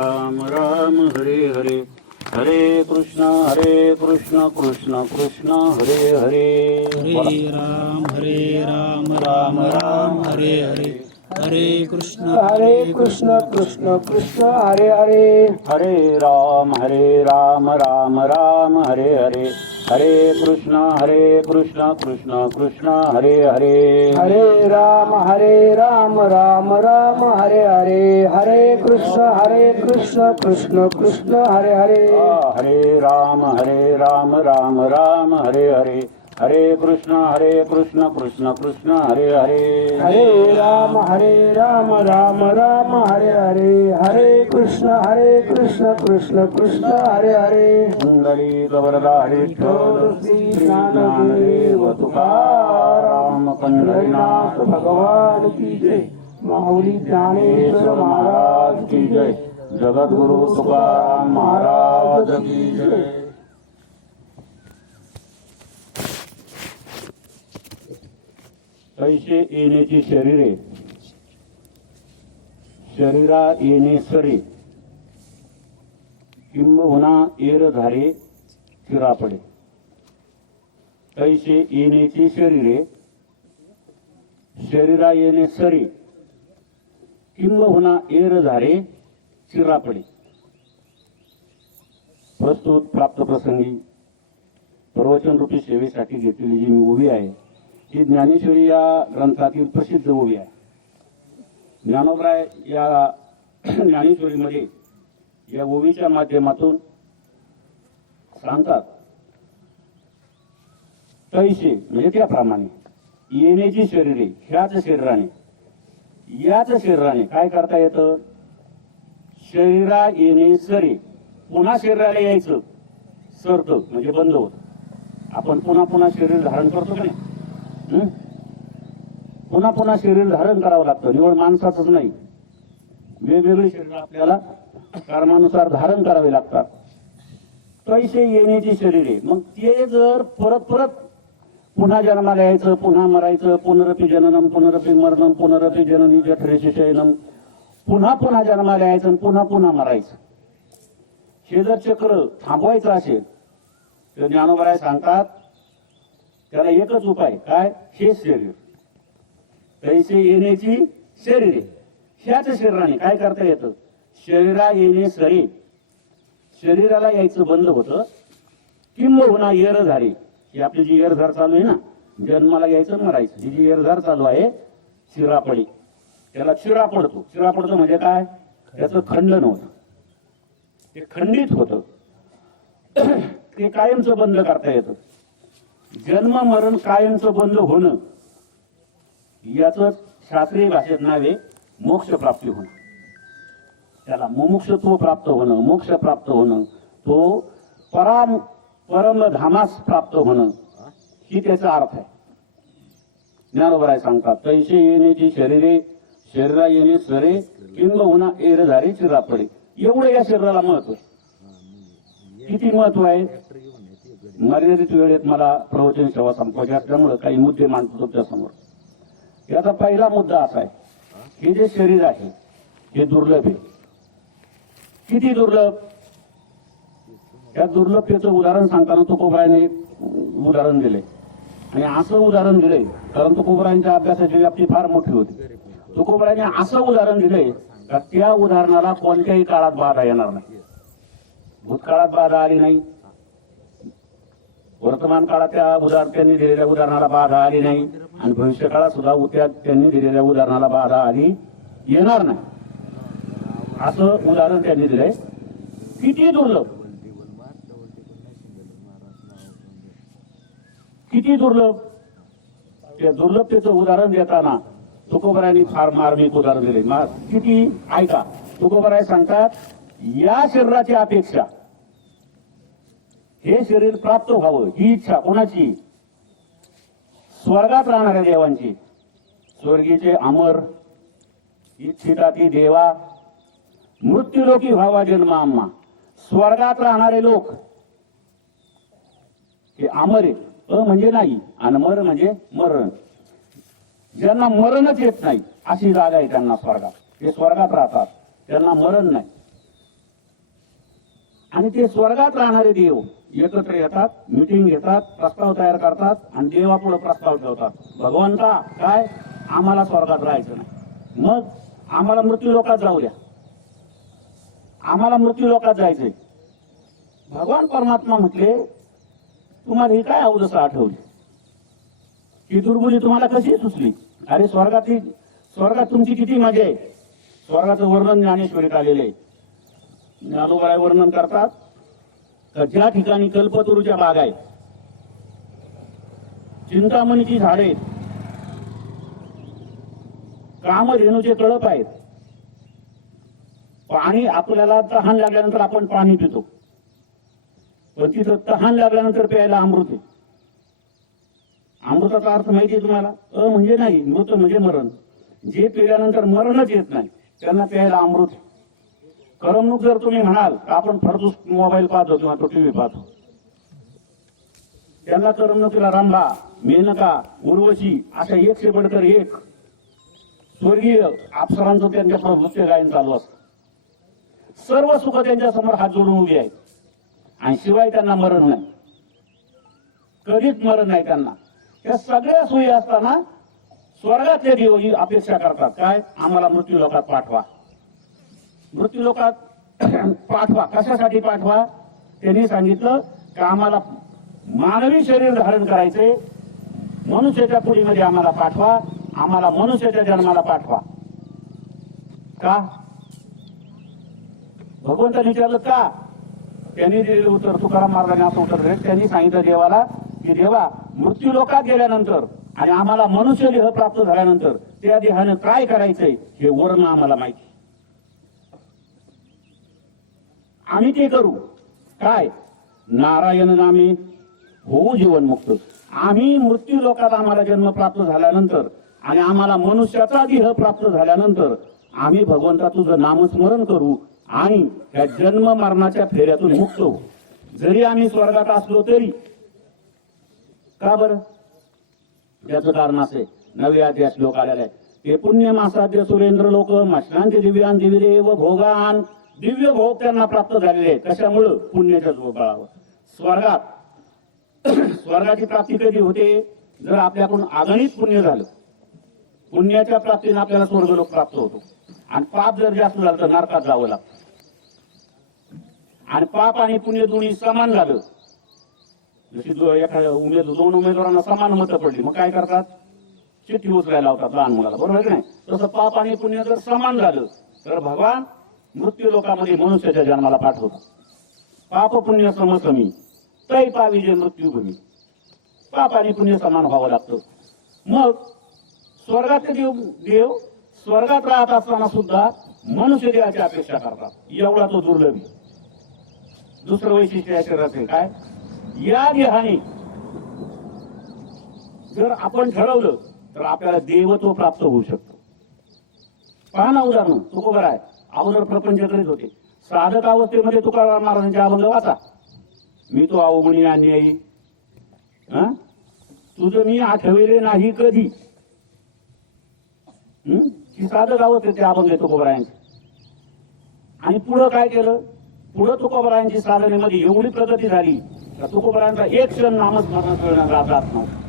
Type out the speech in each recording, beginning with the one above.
राम राम हरे हरे हरे कृष्ण कृष्ण कृष्ण हरे हरे हरे राम राम राम हरे हरे हरे कृष्ण कृष्ण कृष्ण हरे हरे हरे राम राम राम हरे हरे हरे कृष्ण कृष्ण कृष्ण हरे हरे हरे राम राम राम हरे हरे हरे कृष्ण कृष्ण कृष्ण हरे हरे हरे राम राम राम हरे हरे हरे कृष्ण कृष्ण कृष्ण हरे हरे हरे राम राम राम हरे हरे हरे कृष्ण कृष्ण कृष्ण हरे हरे सुंदरी गवरदा विठ्ठल श्री ज्ञानदेव तुकाराम पंढरीनाथ भगवान की जय माऊली ज्ञानेश्वर महाराज की जय जगद्गुरु तुकाराम महाराज की जय. पैसे येण्याची शरीरे शरीरा येणे सरे किंबहुना एर धारे चिरापडे. पैसे येण्याची शरीरे शरीरा येणे सरे किंबहुना एर धारे चिरापडे. प्रस्तुत प्राप्त प्रसंगी प्रवचन रूपी सेवेसाठी घेतलेली जी मी उभी आहे ही ज्ञानेश्वरी या ग्रंथातील प्रसिद्ध ओवी आहे. ज्ञानोबराय या ज्ञानेश्वरीमध्ये या ओवीच्या माध्यमातून सांगतात तैसे म्हणजे त्याप्रमाणे येण्याची शरीरे ह्याच शरीराने काय करता येतं. शरीरा येणे सरे पुन्हा शरीराला यायचं सरतं म्हणजे बंद होत. आपण पुन्हा पुन्हा शरीर धारण करतो का नाही. पुन्हा शरीर धारण करावं लागतं. निवड माणसाचंच नाही वेगवेगळे शरीर आपल्याला कर्मानुसार धारण करावे लागतात. तैसे येण्याची शरीरे मग ते जर परत पुन्हा जन्माला यायचं पुन्हा मरायचं पुनरपी जननम पुनरपी मरणम पुनरपी जननी जठरेशी शयनम पुन्हा जन्माला यायचं पुन्हा मरायचं. हे जर चक्र थांबवायचं असेल तर ज्ञानोबराय सांगतात त्याला एकच उपाय काय. हे शरीर तैसे येण्याची शरीरे ह्याच शरीराने काय करता येतं. शरीरा येणे सरे शरीराला यायचं बंद होतं. किंबहुना येरधारे ही आपली जी येरधार चालू आहे ना जन्माला यायचं मरायचं ही जी येरधार चालू आहे चिरापडी त्याला चिरा पडतो म्हणजे काय त्याचं खंडन होतं ते खंडित होतं. ते कायमचं बंद करता येतं. जन्म मरण कायमचं बंद होणं याच शास्त्रीय भाषेत नावे मोक्ष प्राप्ती होणं. त्याला मुमुक्षत्व प्राप्त होणं मोक्ष प्राप्त होणं तो परमधामास प्राप्त होणं ही त्याचा अर्थ आहे. ज्ञानोबराय सांगतात तैसे येण्याची शरीरे शरीरा येणे सरे किंबहुना एरधारे चिरापडे. एवढं या शरीराला महत्व आहे. किती महत्व आहे. मर्यादित वेळेत मला प्रवचन सेवा संपवायची असल्यामुळे काही मुद्दे मांडतो तुमच्या समोर. याचा पहिला मुद्दा असा आहे हे जे शरीर आहे हे दुर्लभ आहे. किती दुर्लभ. या दुर्लभतेचं उदाहरण सांगताना तुकोबरायाने उदाहरण दिले आणि असं उदाहरण दिले कारण तुकोबरायांच्या अभ्यासाची व्याप्ती फार मोठी होती. तुकोबरायाने असं उदाहरण दिले का त्या उदाहरणाला कोणत्याही काळात बाधा येणार नाही. भूतकाळात बाधा आली नाही वर्तमान काळात त्यांनी दिलेल्या उदाहरणाला बाधा आली नाही आणि भविष्य काळात सुद्धा त्यांनी दिलेल्या उदाहरणाला बाधा आली येणार नाही असं उदाहरण त्यांनी दिलंय. किती दुर्लभ त्या दुर्लभतेचं उदाहरण देताना तुकोबरायांनी फार मार्मिक उदाहरण दिले. किती ऐका. तुकोबराय सांगतात या शरीराची अपेक्षा हे शरीर प्राप्त व्हावं ही इच्छा कोणाची. स्वर्गात राहणाऱ्या देवांची. स्वर्गीचे अमर इच्छिता ती देवा मृत्यूलोकी व्हावा जन्म आम्हा. स्वर्गात राहणारे लोक हे अमर आहे. म्हणजे नाही आणि मर म्हणजे मरण. ज्यांना मरणच येत नाही अशी जागा आहे त्यांना स्वर्गात. ते स्वर्गात राहतात त्यांना मरण नाही. आणि ते स्वर्गात राहणारे देव एकत्र येतात, मिटिंग घेतात, प्रस्ताव तयार करतात आणि देवापुढे प्रस्ताव ठेवतात. भगवंता काय, आम्हाला स्वर्गात राहायचं नाही, मग आम्हाला मृत्यू लोकात जाऊ द्या, आम्हाला मृत्यू लोकात जायचंय. भगवान परमात्मा म्हटले, तुम्हाला ही काय अवदसा आठवली, ही दुर्बुली तुम्हाला कशी सुचली? अरे स्वर्गात तुमची किती मजा आहे. स्वर्गाचं वर्णन ज्ञानेश्वरीत आलेले. ज्ञानोबा वर्णन करतात तर ज्या ठिकाणी कल्पतरूच्या बाग आहेत, चिंतामणीची झाडे आहेत, कामधेनूचे कळप आहेत, पाणी आपल्याला तहान लागल्यानंतर आपण पाणी पितो, पण तिथं तहान लागल्यानंतर प्यायला अमृत आहे. अमृताचा अर्थ माहिती आहे तुम्हाला? म्हणजे नाही, मृत म्हणजे मरण. जे पिल्यानंतर मरणच येत नाही त्यांना प्यायला अमृत. करमणूक जर तुम्ही म्हणाल तर आपण फडतूस मोबाईल पाहतो किंवा तो टीव्ही पाहतो, त्यांना करमणुकीला रंभा, मेनका, उर्वशी अशा 100 बडकर 1 स्वर्गीय अप्सरांचं त्यांच्या नृत्य गायन चालू असतं. सर्व सुख त्यांच्या समोर हात जोडून उभी आहे आणि शिवाय त्यांना मरण नाही, कधीच मरण नाही त्यांना. या सगळ्या सोयी असताना स्वर्गातले देव ही अपेक्षा करतात काय, आम्हाला मृत्यू लोकात पाठवा. मृत्यू लोकात पाठवा, कशासाठी पाठवा? त्यांनी सांगितलं की आम्हाला मानवी शरीर धारण करायचे, मनुष्याच्या पुढीमध्ये आम्हाला पाठवा, आम्हाला मनुष्याच्या जन्माला पाठवा. का? भगवंतांनी विचारलं का? त्यांनी दिलेलं उत्तर तुकाराम महाराजांनी असं उत्तर दिलं. त्यांनी सांगितलं देवाला की देवा, मृत्यू लोकात गेल्यानंतर आणि आम्हाला मनुष्य देह प्राप्त झाल्यानंतर त्या देहानं काय करायचंय हे वर्ण आम्हाला माहिती, आम्ही ते करू. काय? नारायण नामे होऊ जीवनमुक्त. आम्ही मृत्यू लोकात आम्हाला जन्म प्राप्त झाल्यानंतर आणि आम्हाला मनुष्याचा देह प्राप्त झाल्यानंतर आम्ही भगवंता तुझं नामस्मरण करू आणि या जन्म मरणाच्या फेऱ्यातून मुक्त होऊ. जरी आम्ही स्वर्गात असलो तरी. का बरं? त्याचं कारण असे, नवे अध्याय श्लोक आलेला आहे. ते पुण्य मासाद्य सुरेंद्र लोक मशनांचे दिव्यान दिविदेव भोगान. दिव्य भोग त्यांना प्राप्त झालेले आहेत. कशामुळं? पुण्याच्या बळावर. स्वर्गाची प्राप्ती कधी होते? जर आपल्याकडून अगणित पुण्य झालं, पुण्याच्या प्राप्तीने आपल्याला स्वर्गलोक प्राप्त होतो. आणि पाप जर जास्त झालं तर नरकात जावं लागतं. आणि पाप आणि पुण्य दोन्ही समान झालं, जशी एखाद्या दोन उमेदवारांना समान मतं पडली, मग काय करतात? चिठ्ठी उचलायला लावतात लहान मुलाला, बरोबर आहे की नाही? तसं पाप आणि पुण्य जर समान झालं तर भगवान मृत्यू लोकामध्ये मनुष्याच्या जन्माला पाठवतात. पाप पुण्य समसमी तै पावी जे मृत्यूभूमी. पाप आणि पुण्य समान व्हावं लागतं. मग स्वर्गातले देव स्वर्गात राहत असताना सुद्धा मनुष्य देहाची अपेक्षा करतात. एवढा तो दुर्लभी. दुसरं वैशिष्ट्य या शरीराचे काय? या देहाने जर आपण ठरवलं तर आपल्याला देवत्व प्राप्त होऊ शकतं. पहा ना उदाहरण, तुकोबर आहे, अगोदर प्रपंच करीत होते. साधक अवस्थेमध्ये तुकाराम महाराजांचे अभंग वाचा. मी तो अवगुणी अन्यायी, तुझं मी आठविले नाही कधी. ही साधक अवस्थेचे अभंग आहे तुकोबरायांचे. आणि पुढं काय केलं? पुढं तुकोबरायांची साधनेमध्ये एवढी प्रगती झाली तर तुकोबरायांचा एक क्षण नामस्मरण करण्यात जात नव्हतं.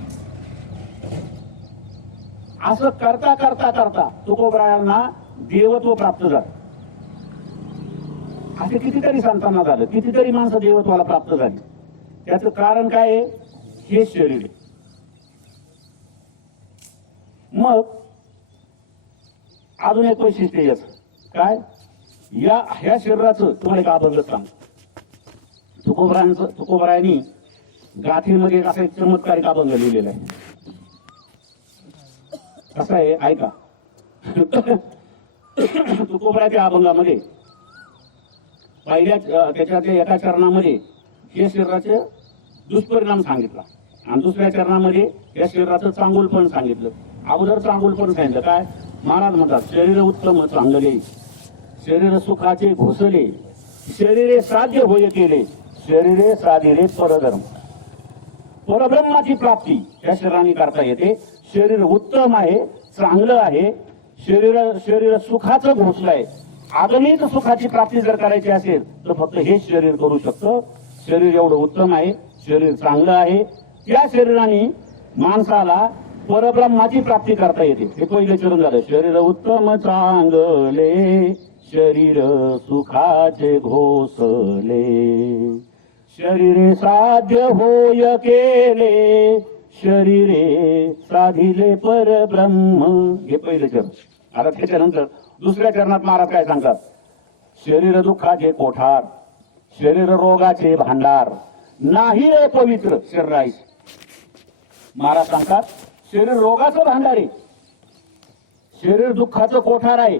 असं करता करता करता तुकोबरायांना देवत्व प्राप्त झालं. असे कितीतरी संतांना झालं, कितीतरी माणसं देवत्वाला प्राप्त झाली. त्याचं कारण काय आहे? हे शरीर. मग अजून एक वैशिष्ट्य याचं काय? ह्या शरीराचं तुम्हाला एक अभंग सांगतो. तुकोबरायांनी गाथीमध्ये असा एक चमत्कारिक अभंग लिहिलेला आहे. कसा आहे ऐका. तुकोबराच्या अभंगामध्ये पहिल्या त्याच्यातल्या एका चरणामध्ये या शरीराचे दुष्परिणाम सांगितला आणि दुसऱ्या चरणामध्ये या शरीराचं चांगुलपण सांगितलं. अगोदर चांगुलपण सांगितलं काय? महाराज म्हणतात, शरीर उत्तम चांगले, शरीर सुखाचे घोसले, शरीरे साध्य होय केले, शरीरे साधिरे परधर्म. परब्रह्माची प्राप्ती या शरीराने करता येते. शरीर उत्तम आहे, चांगलं आहे, शरीर सुखाचं घोसलंय आगमिक सुखाची प्राप्ती जर करायची असेल तर फक्त हेच शरीर करू शकतं. शरीर एवढं उत्तम आहे, शरीर चांगलं आहे. त्या शरीराने माणसाला परब्रह्माची प्राप्ती करता येते. हे पहिले चरण झालं. शरीर उत्तम चांगले, शरीर सुखाचे घोसले, शरीरे साध्य होय केले, शरीरे साधिले परब्रह्म. हे पहिले चरण. आता त्याच्यानंतर दुसऱ्या चरणात महाराज काय सांगतात? शरीर दुःखाचे कोठार, शरीर रोगाचे भांडार, नाही अपवित्र शरीर आहे. महाराज सांगतात शरीर रोगाचं भांडार आहे, शरीर दुःखाचं कोठार आहे.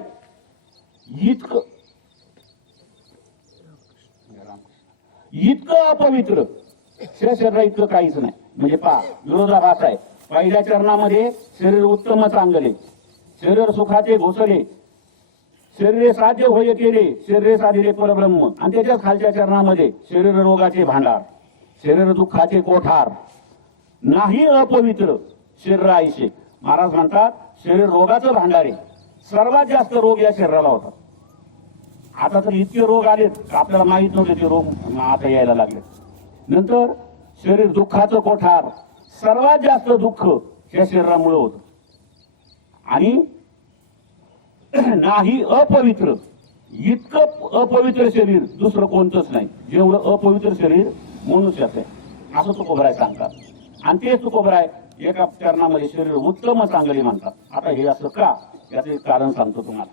इतकं अपवित्र शरीर इतकं काहीच नाही. म्हणजे पहा, विरोधाभास आहे. पहिल्या चरणामध्ये शरीर उत्तम चांगले, शरीर सुखाचे घोसले, शरीरे साध्य होय केले, शरीरे साधिले परब्रह्म. आणि त्याच्याच खालच्या चरणामध्ये शरीर रोगाचे भांडार, शरीर दुःखाचे कोठार, नाही अपवित्र शरीर आयशे. महाराज म्हणतात शरीर रोगाचं भांडार आहे. सर्वात जास्त रोग या शरीराला होतात. आता तर इतके रोग आलेत आपल्याला माहित नव्हते ते रोग आता यायला लागले. नंतर शरीर दुःखाचं कोठार, सर्वात जास्त दुःख या शरीरामुळे होत. आणि नाही अपवित्र, इतकं अपवित्र शरीर दुसरं कोणतंच नाही जेवढं अपवित्र शरीर मनुष्याचं आहे, असं तुकोबराय सांगतात. आणि तेच तुकोबराय एका चरणामध्ये शरीर उत्तम चांगले म्हणतात. आता हे असं का, याचं एक कारण सांगतो तुम्हाला.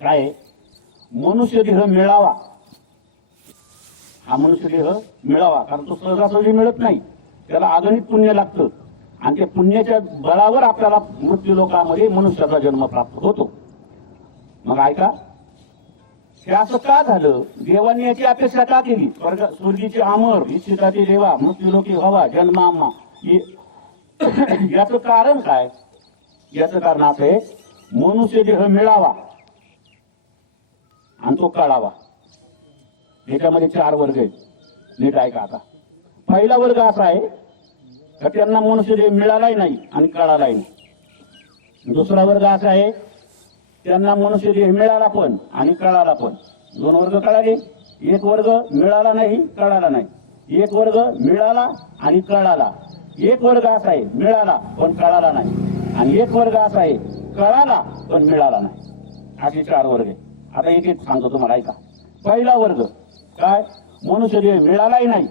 काय? मनुष्य देह मिळावा, हा मनुष्य देह मिळावा, कारण तो सहजासहजी मिळत नाही, त्याला अगणित पुण्य लागतं. आणि त्या पुण्याच्या बळावर आपल्याला मृत्यू लोकांमध्ये मनुष्याचा जन्म प्राप्त होतो. मग ऐका, हे असं का झालं? देवाने याची अपेक्षा का केली? स्वर्गीचे अमर इच्छिताचे देवा, मृत्यूलोकी व्हावा जन्मामा. याचं कारण काय? याचं कारण असं आहे, मनुष्य देह मिळावा आणि तो कळावा. याच्यामध्ये 4 वर्ग आहेत. नीट ऐका आता. पहिला वर्ग असा आहे तर त्यांना मनुष्य देह मिळालाही नाही आणि कळालाही नाही. दुसरा वर्ग असा आहे त्यांना मनुष्य देह मिळाला पण आणि कळाला पण. 2 वर्ग कळाले. एक वर्ग मिळाला नाही, कळाला नाही. एक वर्ग मिळाला आणि कळाला. एक वर्ग असा आहे मिळाला पण कळाला नाही. आणि एक वर्ग असा आहे कळाला पण मिळाला नाही. असे 4 वर्ग आहे. आता एक एक सांगतो तुम्हाला, ऐका. पहिला वर्ग काय? मनुष्य देह मिळालाही नाही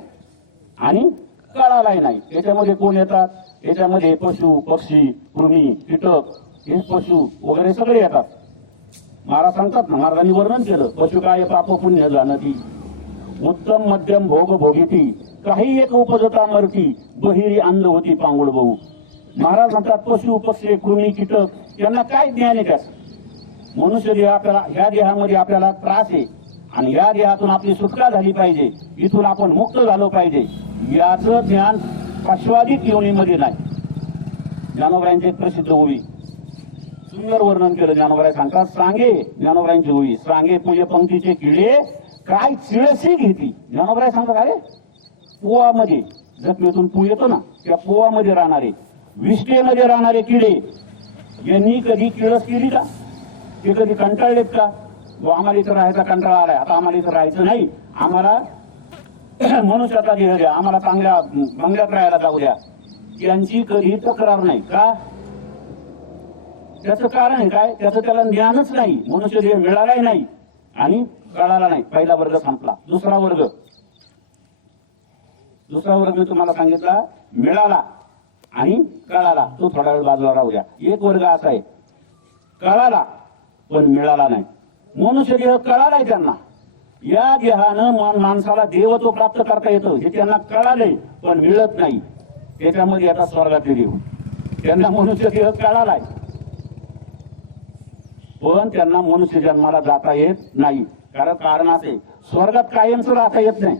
आणि कळालाही नाही. याच्यामध्ये कोण येतात? याच्यामध्ये पशु पक्षी कृमी कीटक, हे पशु वगैरे सगळे येतात. महाराज सांगतात ना, महाराजांनी वर्णन केलं, पशु काय पाप पुण्य जाणती, उत्तम मध्यम भोग भोगिती, काही एक उपजता मरती, बहिरी अंध होती पांगुळ बहु. महाराज म्हणतात पशु पक्षी कृमी कीटक यांना काय ज्ञान आहे? त्याच मनुष्य देह आपल्याला, ह्या देहामध्ये आपल्याला त्रास आहे आणि या देहातून आपली सुटका झाली पाहिजे, इथून आपण मुक्त झालो पाहिजे, याचं ज्ञान पाश्वादिक योनीमध्ये नाही. ज्ञानोबरायांची एक प्रसिद्ध ओवी, सुंदर वर्णन केलं. ज्ञानोबराय सांगतात, सांगे ज्ञानोबरायांची ओवी, सांगे पूजे पंक्तीचे किडे काय चिळसी घेती. ज्ञानोबराय सांगतात, अरे पोवामध्ये जखमेतून पू येतो ना, त्या पोवामध्ये राहणारे, विष्ठेमध्ये राहणारे किडे यांनी कधी किळस केली का? ते कधी कंटाळलेत का? आम्हाला इथं राहायचा कंटाळा आलाय, आता आम्हाला इथं राहायचं नाही, आम्हाला मनुष्याचा देह द्या, आम्हाला चांगल्या बंगल्यात राहायला जाऊ द्या, त्यांची कधी तक्रार नाही का? त्याचं कारण आहे काय? त्याचं त्याला ज्ञानच नाही. मनुष्य देह मिळालाही नाही आणि कळाला नाही. पहिला वर्ग संपला. दुसरा वर्ग मी तुम्हाला सांगितला, मिळाला आणि कळाला, तो थोडा वेळ बाजूला राहू द्या. एक वर्ग असा आहे कळाला पण मिळाला नाही. मनुष्य देह कळालाय त्यांना, या देहानं माणसाला देवत्व प्राप्त करता येतं हे त्यांना कळालंय पण मिळत नाही. त्याच्यामध्ये आता स्वर्गातले देव, त्यांना मनुष्य देह कळालाय पण त्यांना मनुष्य जन्माला जाता येत नाही. कारण असे, स्वर्गात कायमच राहता येत नाही.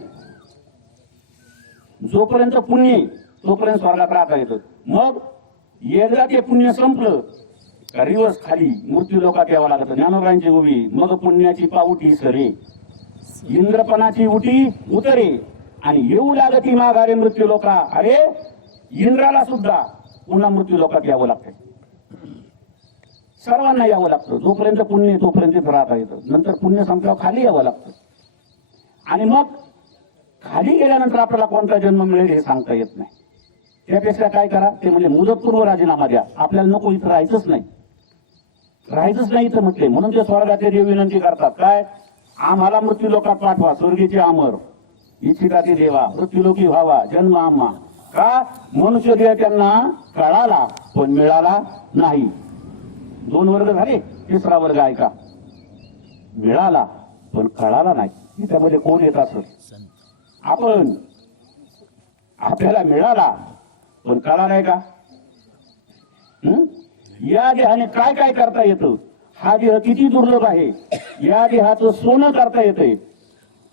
जोपर्यंत पुण्य तोपर्यंत स्वर्गात राहता येतं. मग एकदा ते पुण्य संपलं का रिवर्स खाली मृत्यू लोकात यावं लागतं. ज्ञानोबरायांची उभी, मग पुण्याची पाऊटी सरे, इंद्रपणाची उटी उतरे आणि येऊ लागती माघारे मृत्यू लोका. अरे इंद्राला सुद्धा पुन्हा मृत्यू लोकात यावं लागतं. सर्वांना यावं लागतं. जोपर्यंत पुण्य आहे तोपर्यंत राहता येतं. नंतर पुण्य संपल्यावर खाली यावं लागतं. आणि मग खाली गेल्यानंतर आपल्याला कोणता जन्म मिळेल हे सांगता येत नाही. त्यापेक्षा काय करा, ते म्हणजे मुदतपूर्व राजीनामा द्या. आपल्याला नको इथं राहायचंच नाही इथं म्हटले. म्हणून ते स्वर्गाचे देव विनंती करतात, काय, आम्हाला मृत्यूलोकात पाठवा, स्वर्गीचे अमर इच्छिताती देवा, मृत्यूलोकी व्हावा जन्म आम्हा. का, मनुष्य देह त्यांना कळाला पण मिळाला नाही. 2 वर्ग झाले, तिसरा वर्ग ऐका, मिळाला पण कळाला नाही. त्यामध्ये कोण येत असत? आपण. आपल्याला मिळाला पण कळा नाही का? या देहाने काय काय करता येतं? हा देह किती दुर्लभ आहे. या देहाचं सोनं करता येतंय,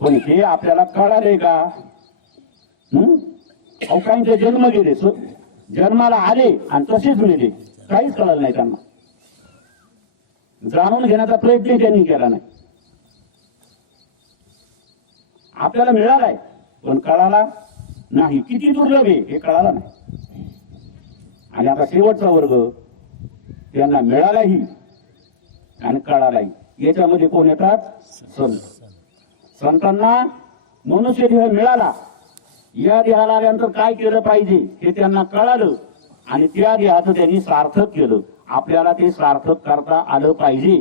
पण हे आपल्याला कळालंय का? काहींचे जन्म गेले, जन्माला आले आणि तसेच मेले, काहीच कळलं नाही त्यांना. जाणून घेण्याचा प्रयत्न त्यांनी केला नाही. आपल्याला मिळालाय पण कळाला नाही. किती दुर्लभ आहे हे कळाला नाही. आणि आता शेवटचा वर्ग, त्यांना मिळालाही आणि कळालाही. याच्यामध्ये कोण येतात? संत. संतांना मनुष्य देह मिळाला, या देहाला आल्यानंतर काय केलं पाहिजे हे त्यांना कळालं आणि त्या देहाचं त्यांनी सार्थक केलं. आपल्याला ते सार्थक करता आलं पाहिजे.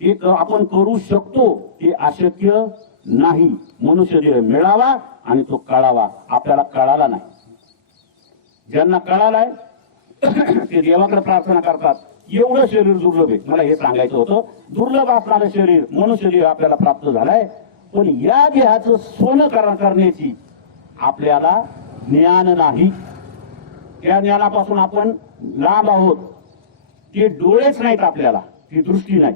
ते आपण करू शकतो, ते अशक्य नाही. मनुष्य देह मिळावा आणि तो कळावा. आपल्याला कळाला नाही. ज्यांना कळालाय ते देवाकडे प्रार्थना करतात, एवढं शरीर दुर्लभ आहे. मला हे सांगायचं होतं, दुर्लभ असणारं शरीर मनुष्य देह आपल्याला प्राप्त झालाय, पण या देहाचं सोनं करण्याची आपल्याला ज्ञान नाही. त्या ज्ञानापासून आपण लांब आहोत. ते डोळेच नाहीत आपल्याला, ती दृष्टी नाही.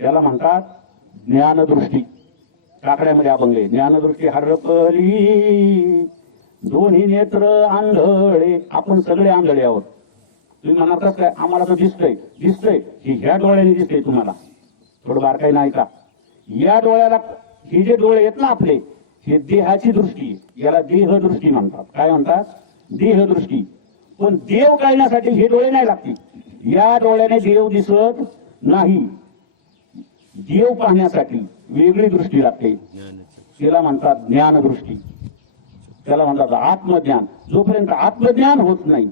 त्याला म्हणतात ज्ञानदृष्टी. काकड्यामध्ये अभंग आहे, ज्ञानदृष्टी हरपली दोन्ही नेत्र आंधळे. आपण सगळे आंधळे आहोत. तुम्ही म्हणतात काय, आम्हाला तर दिसतंय ही ह्या डोळ्याने दिसतंय. तुम्हाला थोडं बारकाई नाही का? या डोळ्याला, हे जे डोळे आहेत ना आपले, हे देहाची दृष्टी, याला देहदृष्टी म्हणतात. काय म्हणतात? देहदृष्टी. पण देव कळण्यासाठी हे डोळे नाही लागतील. या डोळ्याने देव दिसत नाही. देव पाहण्यासाठी वेगळी दृष्टी लागते. त्याला म्हणतात ज्ञानदृष्टी. त्याला म्हणतात आत्मज्ञान. जोपर्यंत आत्मज्ञान होत नाही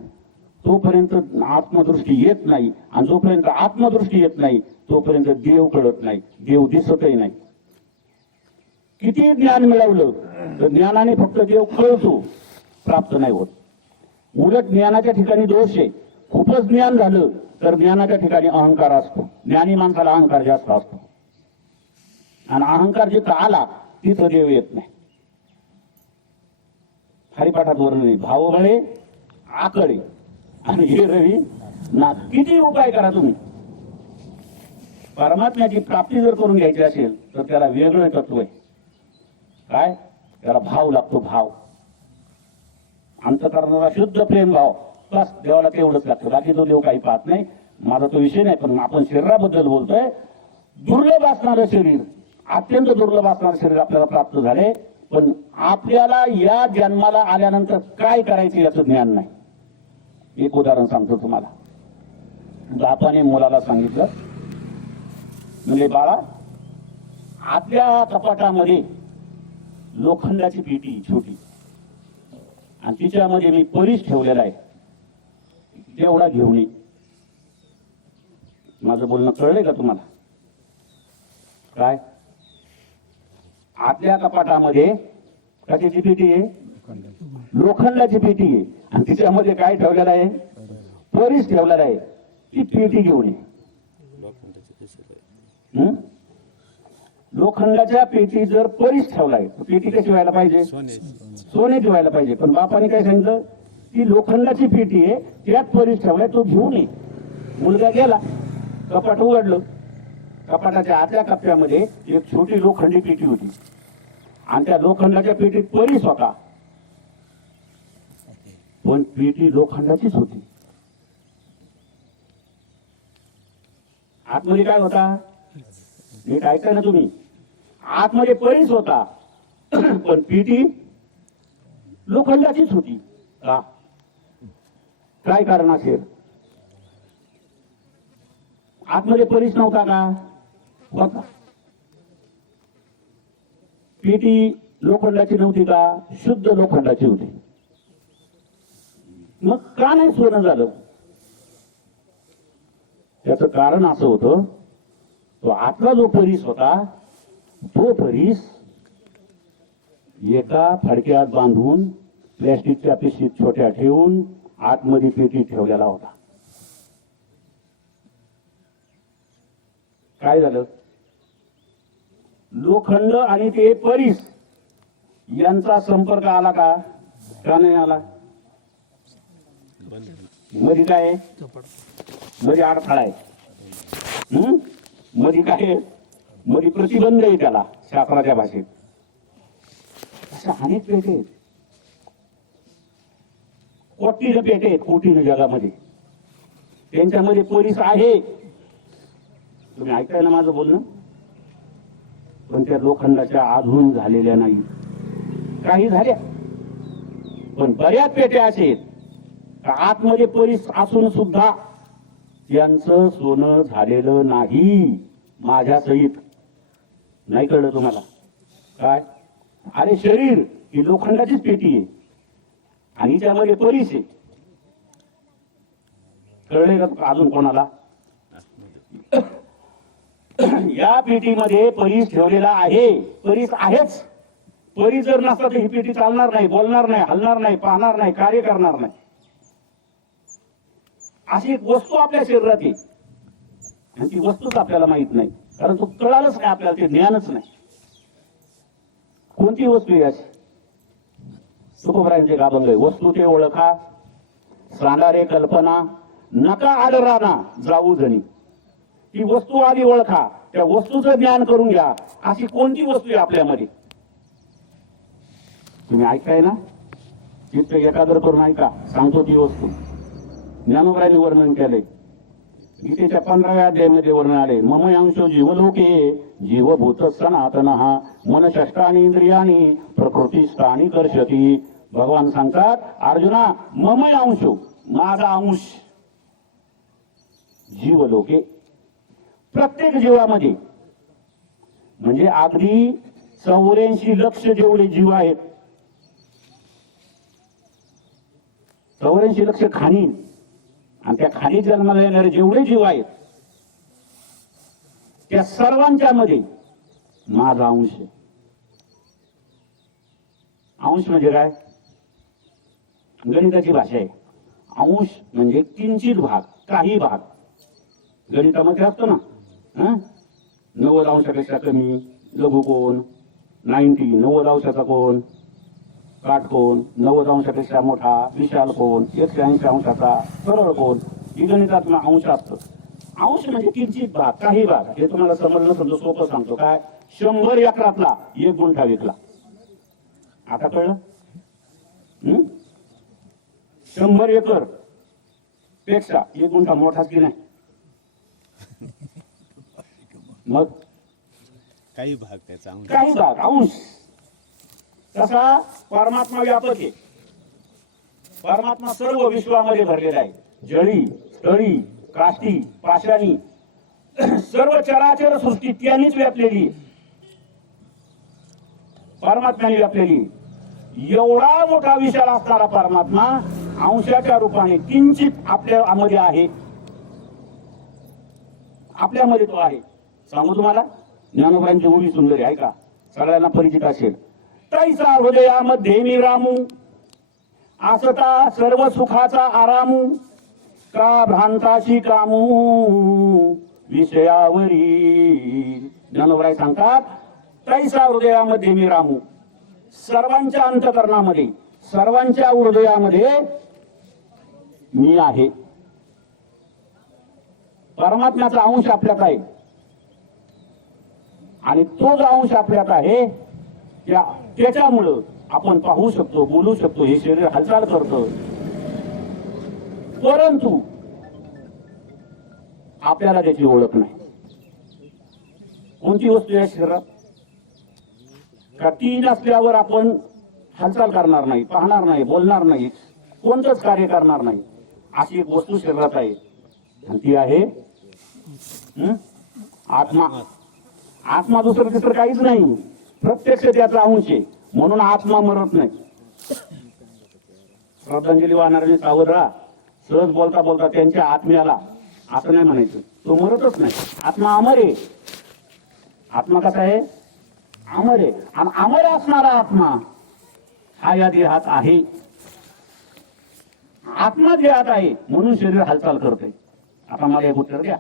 तोपर्यंत आत्मदृष्टी येत नाही, आणि जोपर्यंत आत्मदृष्टी येत नाही तोपर्यंत देव कळत नाही, देव दिसतही नाही. किती ज्ञान मिळवलं तर ज्ञानाने फक्त देव कळतो, प्राप्त नाही होत. उलट ज्ञानाच्या ठिकाणी दोष आहे. खूपच ज्ञान झालं तर ज्ञानाच्या ठिकाणी अहंकार असतो. ज्ञानी माणसाला अहंकार जास्त असतो, आणि अहंकार जिथं आला तिथं देव येत नाही. हरिपाठात वर्णन आहे, भावबळे आकळे आणि हे रवी ना. किती उपाय करा तुम्ही, परमात्म्याची प्राप्ती जर करून घ्यायची असेल तर त्याला वेगळं तत्व आहे. काय? त्याला भाव लागतो. भाव, अंतःकरणाला शुद्ध प्रेम भाव. बस देवाला तेवढंच लागतं, बाकी तो देव काही पाहत नाही. माझा तो विषय नाही, पण आपण शरीराबद्दल बोलतोय. दुर्लभ असणारं शरीर, अत्यंत दुर्लभ असणारं शरीर आपल्याला प्राप्त झाले, पण आपल्याला या जन्माला आल्यानंतर काय करायचं याचं ज्ञान नाही. एक उदाहरण सांगतो तुम्हाला. बापाने मुलाला सांगितलं, म्हणजे बाळा, आतल्या कपाटामध्ये लोखंडाची पेटी छोटी, आणि तिच्यामध्ये मी परीस ठेवलेला आहे, तेवढा घेऊन ये. माझं बोलणं कळलंय का तुम्हाला? काय? आतल्या कपाटामध्ये कशाची पेटी आहे? लोखंडाची पेटी आहे, आणि तिच्यामध्ये काय ठेवलेलं आहे? परीस ठेवलेला आहे. ती पेटी घेऊन ये. लोखंडाच्या पेटी जर परीस ठेवलाय तर पेटी कशी व्हायला पाहिजे? सोन्याची व्हायला पाहिजे. पण बापाने काय सांगितलं? ती लोखंडाची पेटी आहे, त्यात परीस ठेवलाय, तो घेऊन ये. मुलगा गेला, कपाट उघडलं. कपाटाच्या आतल्या कप्प्यामध्ये एक छोटी लोखंडी पेटी होती, आणि त्या लोखंडाच्या पेटीत परीस होता, पण पेटी लोखंडाचीच होती. आतमध्ये काय होता? नीट ऐका ना तुम्ही. आतमध्ये परीस होता, पण पेटी लोखंडाचीच होती. का? काय कारण असेल? आतमध्ये परीस नव्हता का? होता. पेटी लोखंडाची नव्हती का? शुद्ध लोखंडाची होती. मग का नाही सोनं झालं? त्याचं कारण असं होतं, तो आतला जो परीस होता तो परीस एका फडक्यात बांधून प्लॅस्टिकच्या पिशवीत छोट्या ठेवून आतमध्ये पेटी ठेवलेला होता. काय झालं? लोखंड आणि ते परीस यांचा संपर्क आला का? का नाही आला? मध्ये काय आहे? मध्ये अडथळा आहे. मध्ये काय आहे? मध्ये प्रतिबंध आहे त्याला शास्त्राच्या भाषेत. अशा अनेक पेटे आहेत, कोटीनं पेटे आहेत, कोटीनं जगामध्ये. त्यांच्यामध्ये परीस आहे. तुम्ही ऐकाय ना माझं बोलणं? पण त्या लोखंडाच्या अजून झालेल्या नाही. काही झाल्या, पण बऱ्याच पेट्या असे आहेत का आतमध्ये परीस असून सुद्धा त्यांचं सोनं झालेलं नाही. माझ्या सहित. नाही कळलं तुम्हाला? काय? अरे शरीर ही लोखंडाचीच पेटी आहे आणि त्यामध्ये परीस आहे. कळले का अजून कोणाला? या पेटीमध्ये परीस ठेवलेला आहे. परीस आहेच. परीस जर नसता तर ही पेटी चालणार नाही, बोलणार नाही, हलणार नाही, पाहणार नाही, कार्य करणार नाही. अशी एक वस्तू आपल्या शरीरात आहे आणि ती वस्तूच आपल्याला माहित नाही, कारण तो कळालंच नाही आपल्याला, ते ज्ञानच नाही. कोणती वस्तू आहे अशी? तुकोबरायांचे गाभंग आहे. वस्तू ते ओळखा, सांडारे कल्पना, नका आदराना जाऊ जणी. ती वस्तू आधी ओळखा, त्या वस्तूचं ज्ञान करून घ्या. अशी कोणती वस्तू आहे आपल्यामध्ये? तुम्ही ऐकाय ना? चित्त एकाग्र करून ऐका. सांगतो ती वस्तू. ज्ञानोबरायांनी वर्णन केलंय. गीतेच्या 15व्या अध्यायामध्ये वर्णन आले. मम अंशो जीवलोके जीवभूत सनातन मन षष्टानी इंद्रियानी प्रकृतीस्थानी कर्षती. भगवान सांगतात, अर्जुना मम अंशो, माझा अंश. जीवलोके, प्रत्येक जीवामध्ये, म्हणजे अगदी 84 लक्ष जेवढे जीव आहेत, 84 लक्ष खाणी, आणि त्या खाली जन्माला येणारे जेवढे जीव आहेत त्या सर्वांच्या मध्ये माझा अंश आहे. अंश म्हणजे काय? गणिताची भाषा आहे. अंश म्हणजे किंचित भाग, काही भाग. गणितामध्ये असतो ना, 90 अंशापेक्षा कमी लघुकोन, 90 अंशाचा कोन, काटकोन, 90 अंशापेक्षा मोठा विशाल कोन, 180 अंशाचा सरळ कोन. ही गणितात अंश असतं. अंश म्हणजे किंचित भाग, काही भाग. हे तुम्हाला समजलं समजा सोपं सांगतो. काय? 100 एकरातला 1 गुंठा विकला. आता कळलं? 100 एकर पेक्षा 1 गुंठा मोठाच की नाही? मग काही भाग त्याचा काही भाग अंश. तसा परमात्मा व्यापक आहे. परमात्मा सर्व विश्वामध्ये भरलेला आहे. जळी, स्थळी, काष्टी, पाषाणी, सर्व चराचर सृष्टी त्यांनीच व्यापलेली, परमात्म्याने व्यापलेली. एवढा मोठा विशाल असणारा परमात्मा अंशाच्या रूपाने किंचित आपल्यामध्ये आहे. आपल्यामध्ये तो आहे. सांगू तुम्हाला? ज्ञानोबरांची ओवी सुंदर आहे का? सगळ्यांना परिचित असेल. तैसा हृदयामध्ये मी रामू, आसता सर्व सुखाचा आरामू, का भ्रांताशी कामू विषयावरी. ज्ञानोबराय सांगतात, तैसा हृदयामध्ये मी रामू. सर्वांच्या अंतकरणामध्ये, सर्वांच्या हृदयामध्ये मी आहे. परमात्म्याचा अंश आपल्यात आहे आणि तो जो अंश आपल्यात आहे त्याच्यामुळं आपण पाहू शकतो, बोलू शकतो, हे शरीर हालचाल करतं. परंतु आपल्याला त्याची ओळख नाही. कोणती वस्तू या शरीरात का ती नसल्यावर आपण हालचाल करणार नाही, पाहणार नाही, बोलणार नाही, कोणतंच कार्य करणार नाही. अशी एक वस्तू शरीरात आहे आणि ती आहे हं? आत्मा आत्मा दुसरं तिसरं काहीच नाही, प्रत्यक्ष त्याचा अंश आहे, म्हणून आत्मा मरत नाही. श्रद्धांजली वाहणाऱ्यांनी सावध राहा. सहज बोलता बोलता त्यांच्या आत्म्याला असं नाही म्हणायचं, तो मरतच नाही. आत्मा अमर आहे. आत्मा कसा आहे? अमर आहे. आणि अमर असणारा आत्मा हा या देहात आहे. आत्मा देहात आहे म्हणून शरीर हालचाल करते. आता मला एक उत्तर द्या,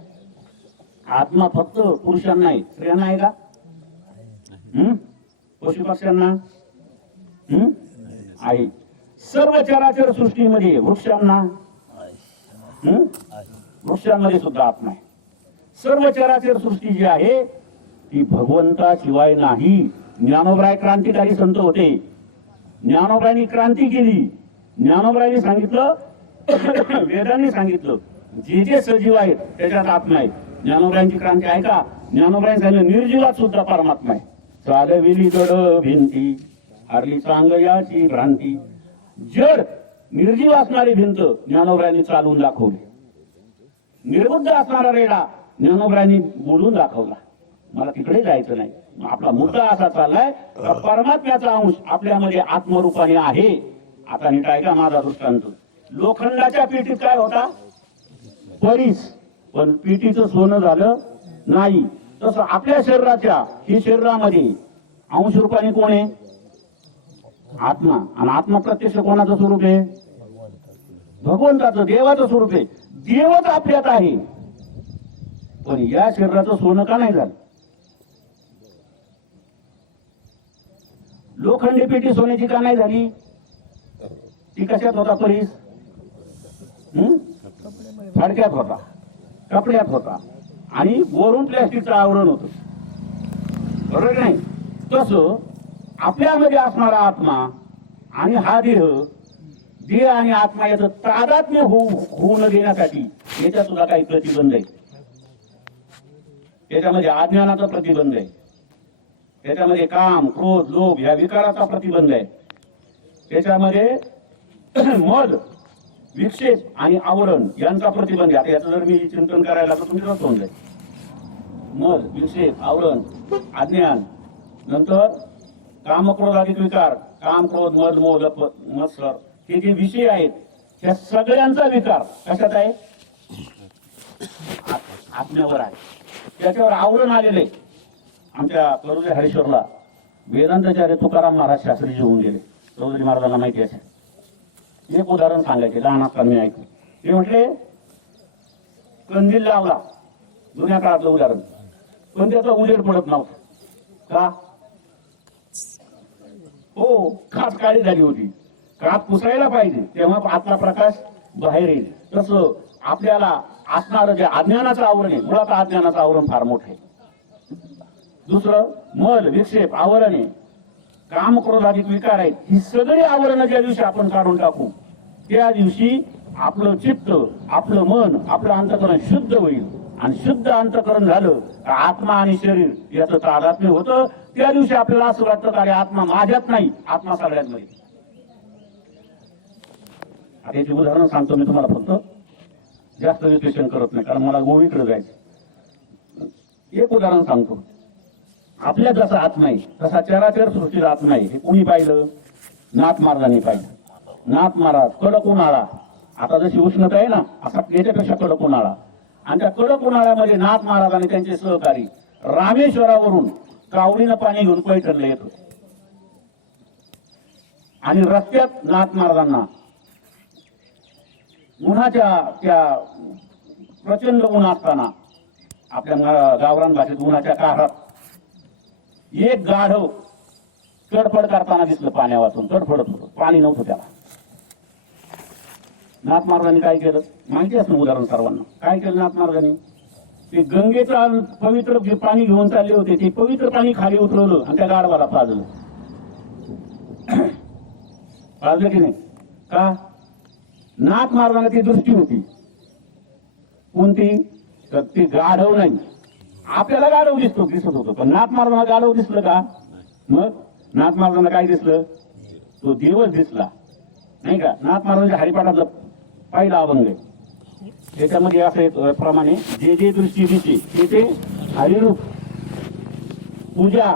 आत्मा फक्त पुरुषांना आहे, स्त्रियांना आहे का? पशु पक्ष्यांना आहे. सर्व चराचर सृष्टीमध्ये वृक्षांना वृक्षांमध्ये सुद्धा आत्मा आहे. सर्व चराचर सृष्टी जी आहे ती भगवंताशिवाय नाही. ज्ञानोबराय क्रांतिकारी संत होते. ज्ञानोबरायांनी क्रांती केली. ज्ञानोबरायांनी सांगितलं, वेदांनी सांगितलं, जे जे सजीव आहेत त्याच्यात आत्मा आहे. ज्ञानोबरायांची क्रांती आहे का? ज्ञानोबरायांनी सांगितलं निर्जीवात सुद्धा परमात्मा आहे. चालविली गड भिंती हरली चांगयाची भ्रांती. जड निर्जीव असणारी भिंत ज्ञानोबरायांनी चालवून दाखवली. निर्बुद्ध असणारा रेडा ज्ञानोबरायांनी बोलून दाखवला. मला तिकडे जायचं नाही. आपला मुद्दा असा चाललाय का परमात्म्याचा अंश आपल्यामध्ये आत्मरूपाने आहे. आता नीट ऐका माझा दृष्टांत. लोखंडाच्या पेटीत काय होता? परीस. पण पेटीचं सोनं झालं नाही. तसं आपल्या शरीराच्या ही शरीरामध्ये अंश रूपाने कोण आहे? आत्मा. आणि आत्मा प्रत्यक्ष कोणाचं स्वरूप आहे? भगवंताचं, देवाचं स्वरूप आहे. देवच आपल्यात आहे. पण या शरीराचं सोनं का नाही झालं? लोखंडी पेटी सोन्याची का नाही झाली? ती कशात होता परीस? फडक्यात होता, कपड्यात होता आणि वरून प्लॅस्टिकचं आवरण होतं. बरोबर नाही? तसं आपल्यामध्ये असणारा आत्मा आणि हा देह आणि आत्मा याचं तादात्म्य होऊ न देण्यासाठी याच्यात सुद्धा काही प्रतिबंध आहे. त्याच्यामध्ये अज्ञानाचा प्रतिबंध आहे. त्याच्यामध्ये काम, क्रोध, लोभ या विकाराचा प्रतिबंध आहे. त्याच्यामध्ये मद, विक्षेप आणि आवरण यांचा प्रतिबंध आहे. आता याचं जर मी चिंतन करायला तर तुम्ही रस होऊन जाईल. मद, विक्षेप, आवरण, अज्ञान, नंतर काम, क्रोध अधिक विकार. काम, क्रोध, मद, मोह, मत्सर हे जे विषय आहेत त्या सगळ्यांचा विकार कशात आहे? आत्म्यावर आहे. त्याच्यावर आवरण आलेले. आमच्या करुजे हरेश्वरला वेदांताचार्य तुकाराम महाराज शास्त्री होऊन गेले. चौधरी महाराजांना माहिती असेल. एक उदाहरण सांगायचे, लहान असताना मी ऐकलं. ते म्हटले कंदील लावला, जुन्या काळातलं उदाहरण, पण त्याचा उजेड पडत नव्हता. का? हो, काच काळी झाली होती. काच पुसायला पाहिजे तेव्हा आतला प्रकाश बाहेर येईल. तसं आपल्याला असणारं जे अज्ञानाचं आवरण आहे, मुळात अज्ञानाचं आवरण फार मोठं आहे. दुसरं मल, विक्षेप, आवरण आहे. काम, क्रोध अधिक विकार आहेत. ही सगळी आवरणं ज्या दिवशी आपण काढून टाकू त्या दिवशी आपलं चित्त, आपलं मन, आपलं अंतःकरण शुद्ध होईल. आणि शुद्ध अंतःकरण झालं आत्मा आणि शरीर याचं तादात्म्य होतं. त्या दिवशी आपल्याला असं वाटतं की अरे आत्मा माझ्यात नाही, आत्मा सगळ्यात नाही. आता याची उदाहरण सांगतो मी तुम्हाला, फक्त जास्त विश्लेषण करत नाही कारण मला गोवीकडे जायचं. एक उदाहरण सांगतो. आपल्या जसा आत्मा आहे तसा चराचर सृष्टीचा आत्मा आहे. हे कोणी पाहिलं? नाथ महाराजांनी पाहिलं. नाथ महाराज कडक उन्हाळा, आता जशी उष्णता आहे ना असा याच्यापेक्षा कडक उन्हाळा, आणि त्या कडक उन्हाळ्यामध्ये नाथ महाराज आणि त्यांचे सहकारी रामेश्वरावरून कावडीनं पाणी घेऊन पैठणला येत होते. आणि रस्त्यात नाथ महाराजांना उन्हाच्या त्या प्रचंड ऊन असताना आपल्या गावरान भाषेत उन्हाच्या काळात एक गाढव तडफड करताना दिसलं. पाण्या वाचून तडफडत होतं, पाणी नव्हतं त्याला. नाथ महाराजांनी काय केलं माहिती असं उदाहरण सर्वांना. काय केलं नाथ महाराजांनी? ते गंगेचं पवित्र जे पाणी घेऊन चालले होते ते पवित्र पाणी खाली उतरवलं आणि त्या गाढवाला पाजलं. पाजलं की नाही? का? नाथ महाराजांना ती दृष्टी होती. कोणती? तर ती गाढव नाही. आपल्याला गाढव दिसत होतं, पण नाथ महाराजांना गाढव दिसलं का? मग नाथ महाराजांना काय दिसलं? तो देवच दिसला, नाही का? नाथ महाराजांच्या हरिपाठातला पहिला अभंग आहे. त्याच्यामध्ये असं एक प्रमाणे जे जे दृष्टी दिसे ते ते हरिरूप. पूजा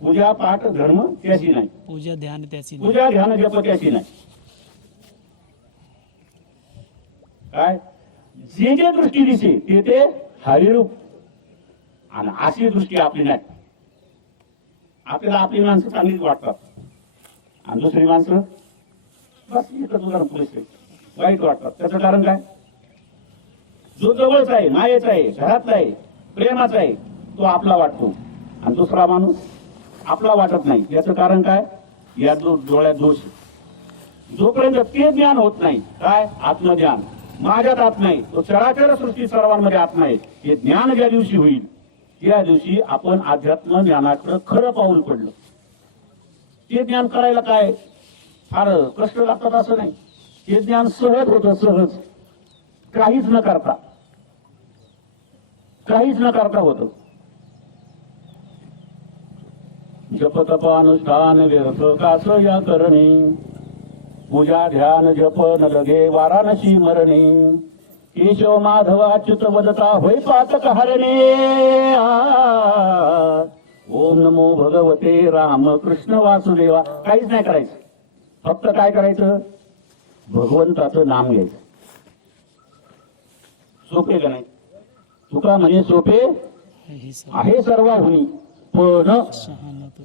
पूजा पाठ धर्म त्याची नाही, पूजा ध्यान त्याची नाही. पूजा ध्यान जप त्याची नाही. काय जे जे दृष्टी दिसे ते ते हरिरूप. आणि अशी दृष्टी आपली नाही. आपल्याला आपली माणसं चांगलीच वाटतात आणि दुसरी माणसं बस एकच उदाहरण पुरेसे वाईट वाटतात. त्याचं कारण काय? जो जवळचा आहे, मायेचा आहे, घरातला आहे, प्रेमाचा आहे, तो आपला वाटतो आणि दुसरा माणूस आपला वाटत नाही. याचं कारण काय? या डोळ्यात दोष आहे. जोपर्यंत ते ज्ञान होत नाही, काय आत्मज्ञान माझ्यात आत्मा आहे, तो चराचर सृष्टी सर्वांमध्ये आत्मा आहे, हे ज्ञान ज्या दिवशी होईल त्या दिवशी आपण अध्यात्म ज्ञानाकडे खरं पाऊल पडलं. ते ज्ञान करायला काय फार कष्ट लागतात असं नाही. हे ज्ञान सहज होतं, सहज, काहीच न करता होतं. जप तप अनुष्ठान व्यर्थ कास या करणे, पूजा ध्यान जप न लगे वाराणसी मरणे, केशव माधव अच्युत वदता होय पातक हरणे. ओम नमो भगवते राम कृष्ण वासुदेवा. काहीच नाही करायचं, फक्त काय करायचं? भगवंताचं नाम घ्यायचं. सोपे का नाही? तुका म्हणजे सोपे हे सर्व आहे सर्वाहुनी, पण शहाणा तो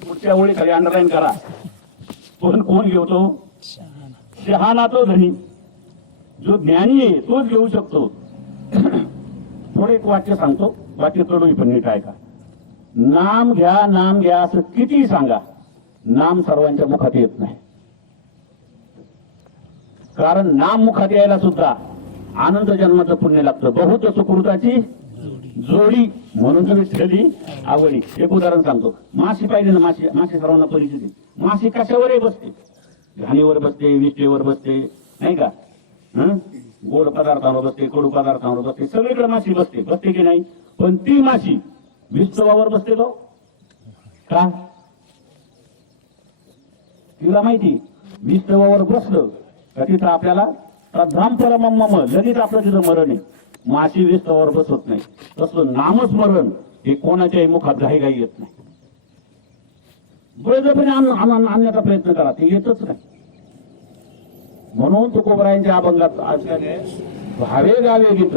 पुढच्या ओळी खाली अंडरलाईन करा. पण कोण घेतो? शहाणा. शहाणा तो धनी. जो ज्ञानी आहे तोच घेऊ शकतो. थोडं एक वाक्य सांगतो, वाक्य कडूही पण नीट ऐका. नाम घ्या असं किती सांगा, नाम सर्वांच्या मुखात येत नाही. कारण नाम मुखात यायला सुद्धा आनंद जन्माचं पुण्य लागतं. बहुत सुकृताची जोडी म्हणून तर विठ्ठली आवडी. एक उदाहरण सांगतो. माशी पाहिजे ना, माशी सर्वांना परिचित आहे. माशी कशावरही बसते, घाणीवर बसते, विष्ठेवर बसते, नाही का? गोड पदार्थांवर बसते, कडू पदार्थांवर बसते, सगळीकडे माशी बसते की नाही? पण ती माशी विस्तवावर बसते का? तिला माहिती विस्तवावर बसलं का तिथं आपल्याला प्रधान परमम लगेच आपलं तिथं मरण आहे. माशी विस्तवावर बसत नाही. तसं नामस्मरण हे कोणाच्याही मुखात घाईघाई येत नाही. बळजबरीने आणण्याचा प्रयत्न करा, ते येतच नाही. म्हणून तुकोबरायांच्या अभंगात भावे गावे गीत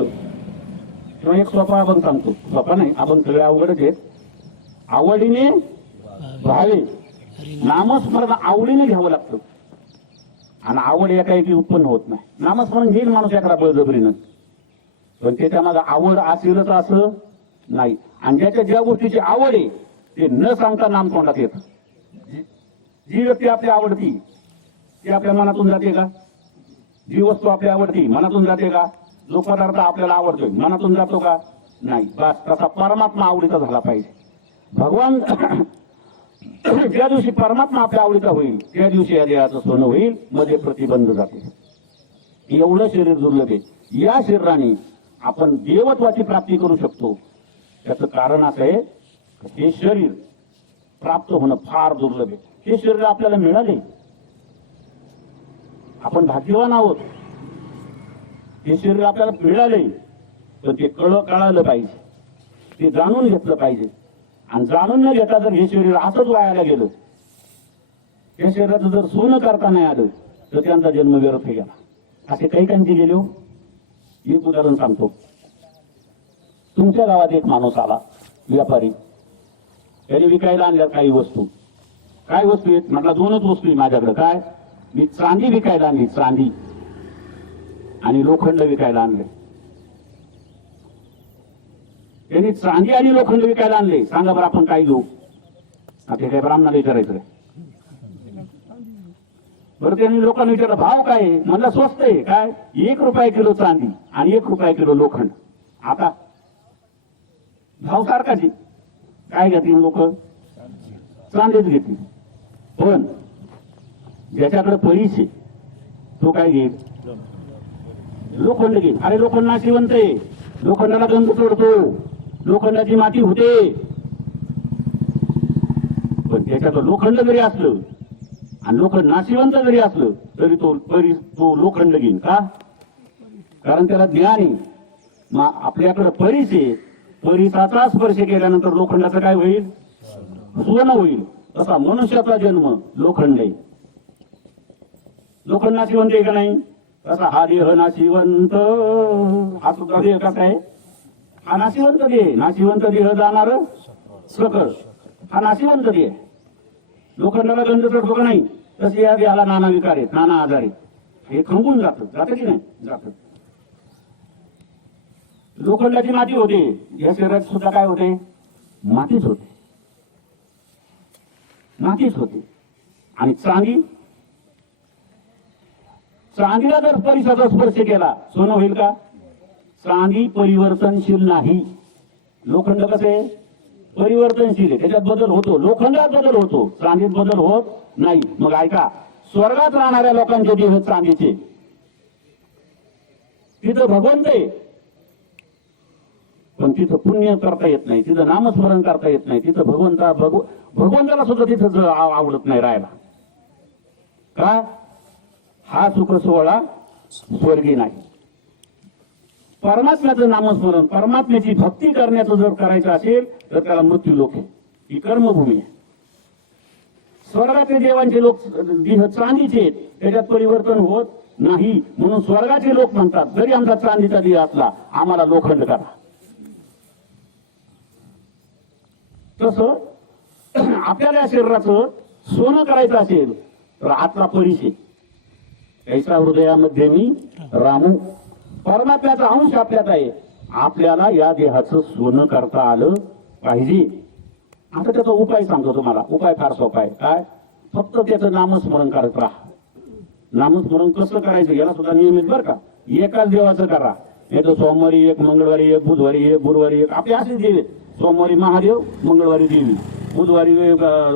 किंवा एक सोपा अभंग सांगतो. सोपा नाही, अभंग सगळे अवघडच आहेत. आवडीने भावे, नामस्मरण आवडीने घ्यावं लागतं. आणि आवड एकाएकी उत्पन्न होत नाही. नामस्मरण घेईल माणूस एखादा बळजबरीनं, पण त्याच्या माझा आवड असेलच असं नाही. आणि ज्याच्या ज्या गोष्टीची आवड आहे ते न सांगता नाम तोंडात येतं. जी व्यक्ती आपली आवडती ती आपल्या मनातून जाते का? जी वस्तू आपली आवडती मनातून जाते का? जो पदार्थ आपल्याला आवडतोय मनातून जातो का? नाही. बस तसा परमात्मा आवडीचा झाला पाहिजे. भगवान ज्या दिवशी परमात्मा आपल्या आवडीचा होईल त्या दिवशी या देहाचं सोनं होईल, मध्ये प्रतिबंध जाते. एवढं शरीर दुर्लभ आहे. या शरीराने आपण देवत्वाची प्राप्ती करू शकतो. त्याचं कारण असं आहे, हे शरीर प्राप्त होणं फार दुर्लभ आहे. हे शरीर आपल्याला मिळाले, आपण भाग्यवान आहोत. हे शरीर आपल्याला मिळाले, पण ते कळालं पाहिजे, ते जाणून घेतलं पाहिजे. आणि जाणून न घेता जर हे शरीर असंच वायाला गेलं, त्या शरीराचं जर सोनं करता नाही आलं तर त्यांचा जन्म व्यर्थ गेला. असे काही काहींचे गेले हो. एक उदाहरण सांगतो. तुमच्या गावात एक माणूस आला, व्यापारी. त्याने विकायला आणल्या काही वस्तू. काय वस्तू आहेत म्हटलं? दोनच वस्तू आहे माझ्याकडे. काय? मी चांदी विकायला आणली, चांदी, आणि लोखंड विकायला आणले. त्यांनी चांदी आणि लोखंड विकायला आणले. सांगा बरं आपण काय घेऊ? आता काय ब्राह्मणाला विचारायचं बरं? त्यांनी लोकांना विचारलं भाव काय आहे? म्हणलं स्वस्त आहे. काय? 1 रुपया किलो चांदी आणि 1 रुपया किलो लोखंड. आता भाव सारखाच आहे. काय घेतील लोक? चांदीच घेतील. पण ज्याच्याकडे पैसे तो काय घेईल? लोखंड घेईल. अरे लोखंड नाशिवंत आहे, लोखंडाला गंध सोडतो, लोखंडाची माती होते. पण त्याच्याकडे लोखंड जरी असलं आणि लोखंड नाशिवंत जरी असलं तरी तो लोखंड घेईन का? कारण त्याला ज्ञान आहे. आपल्याकडे परीस आहे, परिसाचा स्पर्श केल्यानंतर लोखंडाचं काय होईल? सुवर्ण होईल. तसा मनुष्याचा जन्म लोखंड आहे. लोखंड नाशिवंत आहे का नाही? तसा हा देह नाशिवंत, हा सुद्धा देह कसा आहे? हा नाशिवंत देह. नाशिवंत देह जाणार सकळ, हा नाशिवंत देह. लोखंडाला गंध चढतो का नाही? तसे या देहाला नाना विकार आहेत, नाना आजार आहेत. हे खंबून जातं की नाही? जातं. लोखंडाची माती होते, या शरीरात सुद्धा काय होते? मातीच होते, मातीच होते. आणि चांदीला जर परिसाचा स्पर्श केला, सोनं होईल का? चांदी परिवर्तनशील नाही. लोखंड कसे परिवर्तनशील आहे, त्याच्यात बदल होतो. लोखंडात बदल होतो, चांदीत बदल होत नाही. मग ऐका, स्वर्गात राहणाऱ्या लोकांचे देह चांदीचे, तिथं भगवंत आहे, पण तिथं पुण्य करता येत नाही, तिथं नामस्मरण करता येत नाही, तिथं भगवंताला सुद्धा तिथं आवडत नाही राहायला. का? हा सुख सोहळा स्वर्गी नाही. परमात्म्याचं नामस्मरण, परमात्म्याची भक्ती करण्याचं जर करायचं असेल तर त्याला मृत्यू लोक आहे, ही कर्मभूमी आहे. स्वर्गातले देवांचे लोक देह चांदीचे आहेत, त्याच्यात परिवर्तन होत नाही. म्हणून स्वर्गाचे लोक म्हणतात, जरी आमचा चांदीचा देह असला, आम्हाला लोखंड करा. तसं आपल्याला या शरीराचं सोनं करायचं असेल तर आतला परिचय, ऐसा हृदयामध्ये मी रामू, परमात्म्याचा अंश आपल्यात आहे. आपल्याला या देहाचं सोनं करता आलं पाहिजे. आता त्याचा उपाय सांगतो तुम्हाला. उपाय फार सोपा आहे. काय? फक्त त्याचं नामस्मरण करत राहा. नामस्मरण कसं करायचं याला सुद्धा नियमित बरं का. एकाच देवाचं करा. नाही तर सोमवारी एक, मंगळवारी एक, बुधवारी एक, गुरुवारी एक. आपले असेच देव. सोमवारी महादेव, मंगळवारी देवी, बुधवारी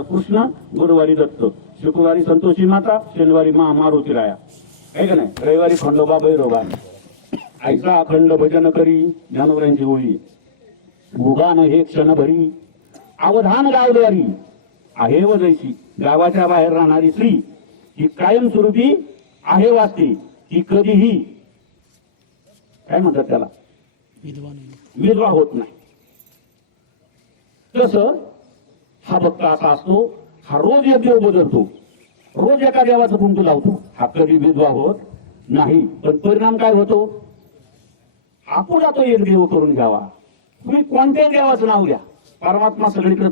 कृष्ण, गुरुवारी दत्त, शुक्रवारी संतोषी माता, शनिवारी मारुती राया, आहे का नाही? रविवारी खंडोबा भैरोबा. ऐसा अखंड भजन करी, ज्ञानोबरांची ओळी. उगान हे क्षण भरी, अवधान गावद्वारी आहे व जैशी. गावाच्या बाहेर राहणारी स्त्री ही कायमस्वरूपी आहे वाचते. ती कधीही काय म्हणतात त्याला, विधवा होत नाही. तसं हा भक्त असा असतो, हा रोज एक देव बदलतो, रोज एका देवाचं कुंकू लावतो. हा कधी विधवा होत नाही. पण परिणाम काय होतो? आपुला तो एक देव करून घ्यावा. तुम्ही कोणत्याही देवाचं नाव घ्या, परमात्मा सगळीकडे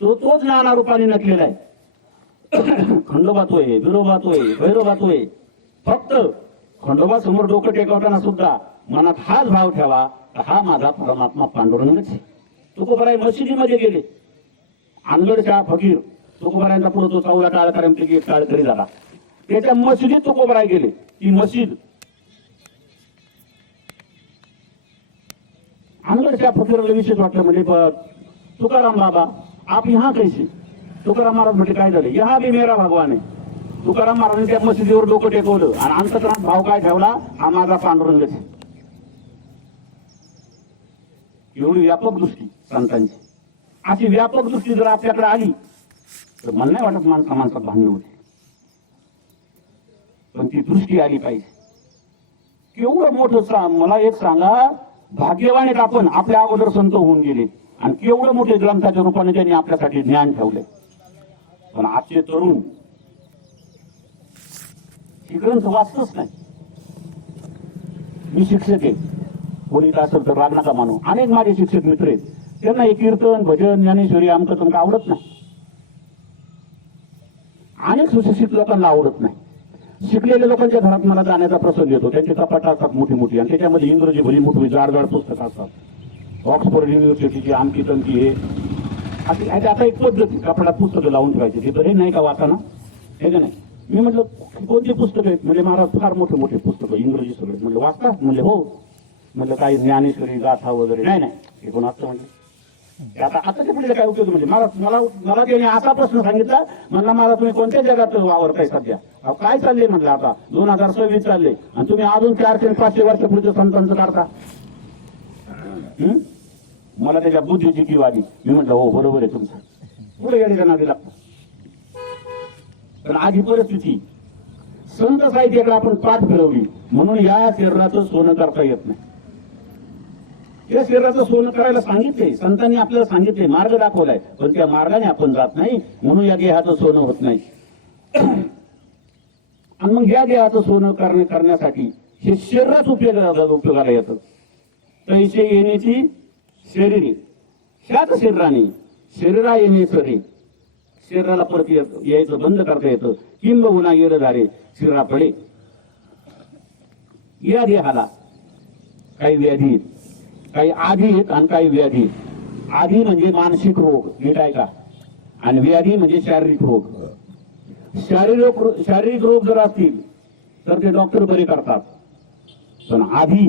तोच नाना रूपाने नटलेला आहे. खंडोबा तो आहे, बिरोबा तो आहे, भैरोबा तो आहे. फक्त खंडोबा समोर डोकं टेकवताना सुद्धा मनात हाच भाव ठेवा, हा माझा परमात्मा पांडुरंगच आहे. तुकोबाराय मशिदीमध्ये गेले, अनगडच्या फकीर तुकोबारायांचा पुढे तो चौदा टाळकऱ्यांपैकी एक टाळकरी झाला. त्याच्या मशिदीत तुकोबाराय गेले. ती मशीद अनगडच्या फकीराला विशेष वाटलं. म्हणजे तुकाराम बाबा आप यहाँ कैसे? तुकाराम महाराज म्हणजे काय झाले? यहाँ भी मेरा भगवान आहे. तुकाराम महाराजांनी त्या मशिदीवर डोकं टेकवलं आणि अंतकरणात भाव काय ठेवला? हा माझा पांडुरंगच आहे. एवढी व्यापक दृष्टी संतांची. अशी व्यापक दृष्टी जर आपल्याकडे आली तर मला नाही वाटत माणसात भांडण होते. पण ती दृष्टी आली पाहिजे. केवढं मोठं मला एक सांगा, भाग्यवान आहेत आपण, आपल्या अगोदर संत होऊन गेले आणि केवढं मोठे ग्रंथाच्या रूपाने त्यांनी आपल्यासाठी ज्ञान ठेवले. पण आजचे तरुण हे ग्रंथ वाचतच नाही. मी शिक्षक आहे, कोणी असेल तर राग नका मानू. अनेक माझे शिक्षक मित्र आहेत, त्यांना हे कीर्तन, भजन, ज्ञानेश्वरी आमचं तुमचं आवडत नाही. अनेक सुशिक्षित लोकांना आवडत नाही. शिकलेल्या लोकांच्या घरात मला जाण्याचा प्रसंग येतो. त्यांची कपाट असतात मोठी मोठी आणि त्याच्यामध्ये इंग्रजी भली मोठी जाड पुस्तकं असतात. ऑक्सफोर्ड युनिव्हर्सिटीची आमची तमकी हे आता एक पद्धती कपड्यात पुस्तकं लावून ठेवायची. तिथं हे नाही का वाचा हे का नाही? मी म्हटलं कोणती पुस्तकं आहेत? म्हणजे महाराज फार मोठे मोठे पुस्तकं इंग्रजी सगळे. म्हटलं वाचता? म्हणले हो. म्हटलं काही ज्ञानेश्वरी गाथा वगैरे? नाही नाही, हे कोण असतं? म्हणजे आताच्या पुढे काय उपयोग? म्हणजे मला त्याने असा प्रश्न सांगितला, म्हणला मला तुम्ही कोणत्या जगात वावरताय सध्या? काय चाललंय म्हटलं, आता 2026 चालले आणि तुम्ही अजून 400 ते 500 वर्ष पुढच्या संतांचं करता. मला त्याच्या बुद्धीची किंवा आली. मी म्हटलं हो बरोबर आहे तुमचं. पुढे गेले नादी लागतं. पण आधी परिस्थिती संत साहित्याकडे आपण पाठ फिरवली म्हणून या शरीराचं सोनं करता येत नाही. या शरीराचं सोनं करायला सांगितले, संतांनी आपल्याला सांगितले, मार्ग दाखवलाय, पण त्या मार्गाने आपण जात नाही म्हणून या देहाचं सोनं होत नाही. आणि मग या देहाचं सोनं करण्यासाठी हे शरीराच उपयोगाला येतं. तैसे येण्याची शरीरे, ह्याच शरीराने शरीरा येणे सरे, शरीराला परत यायचं बंद करता येतं. किंबहुना येर झाले शिरा पडे. या देहाला काही व्याधी आहेत, काही आधी आहेत आणि काही व्याधी आहेत. आधी म्हणजे मानसिक रोग, नीट ऐका, आणि व्याधी म्हणजे शारीरिक रोग. शारीरिक रोग जर असतील तर ते डॉक्टर बरे करतात, पण आधी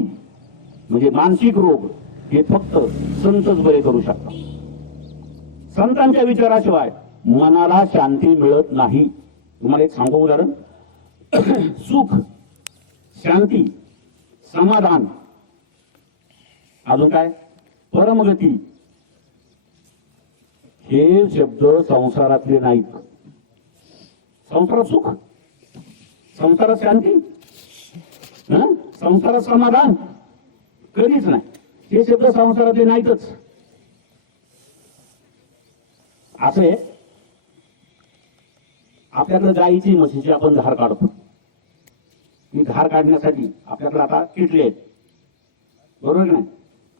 म्हणजे मानसिक रोग हे फक्त संतच बरे करू शकतात. संतांच्या विचाराशिवाय मनाला शांती मिळत नाही. तुम्हाला एक सांगू उदाहरण. सुख, शांती, समाधान, अजून काय, परमगती, हे शब्द संसारातले नाहीत. संसारात सुख, संसारात शांती, संसारात समाधान कधीच नाही. हे शब्द संसारातले नाहीतच. असे आपल्याकडे गाईची म्हशीची आपण धार काढतो. ही धार काढण्यासाठी आपल्याकडे आता किटले आहेत, बरोबर नाही.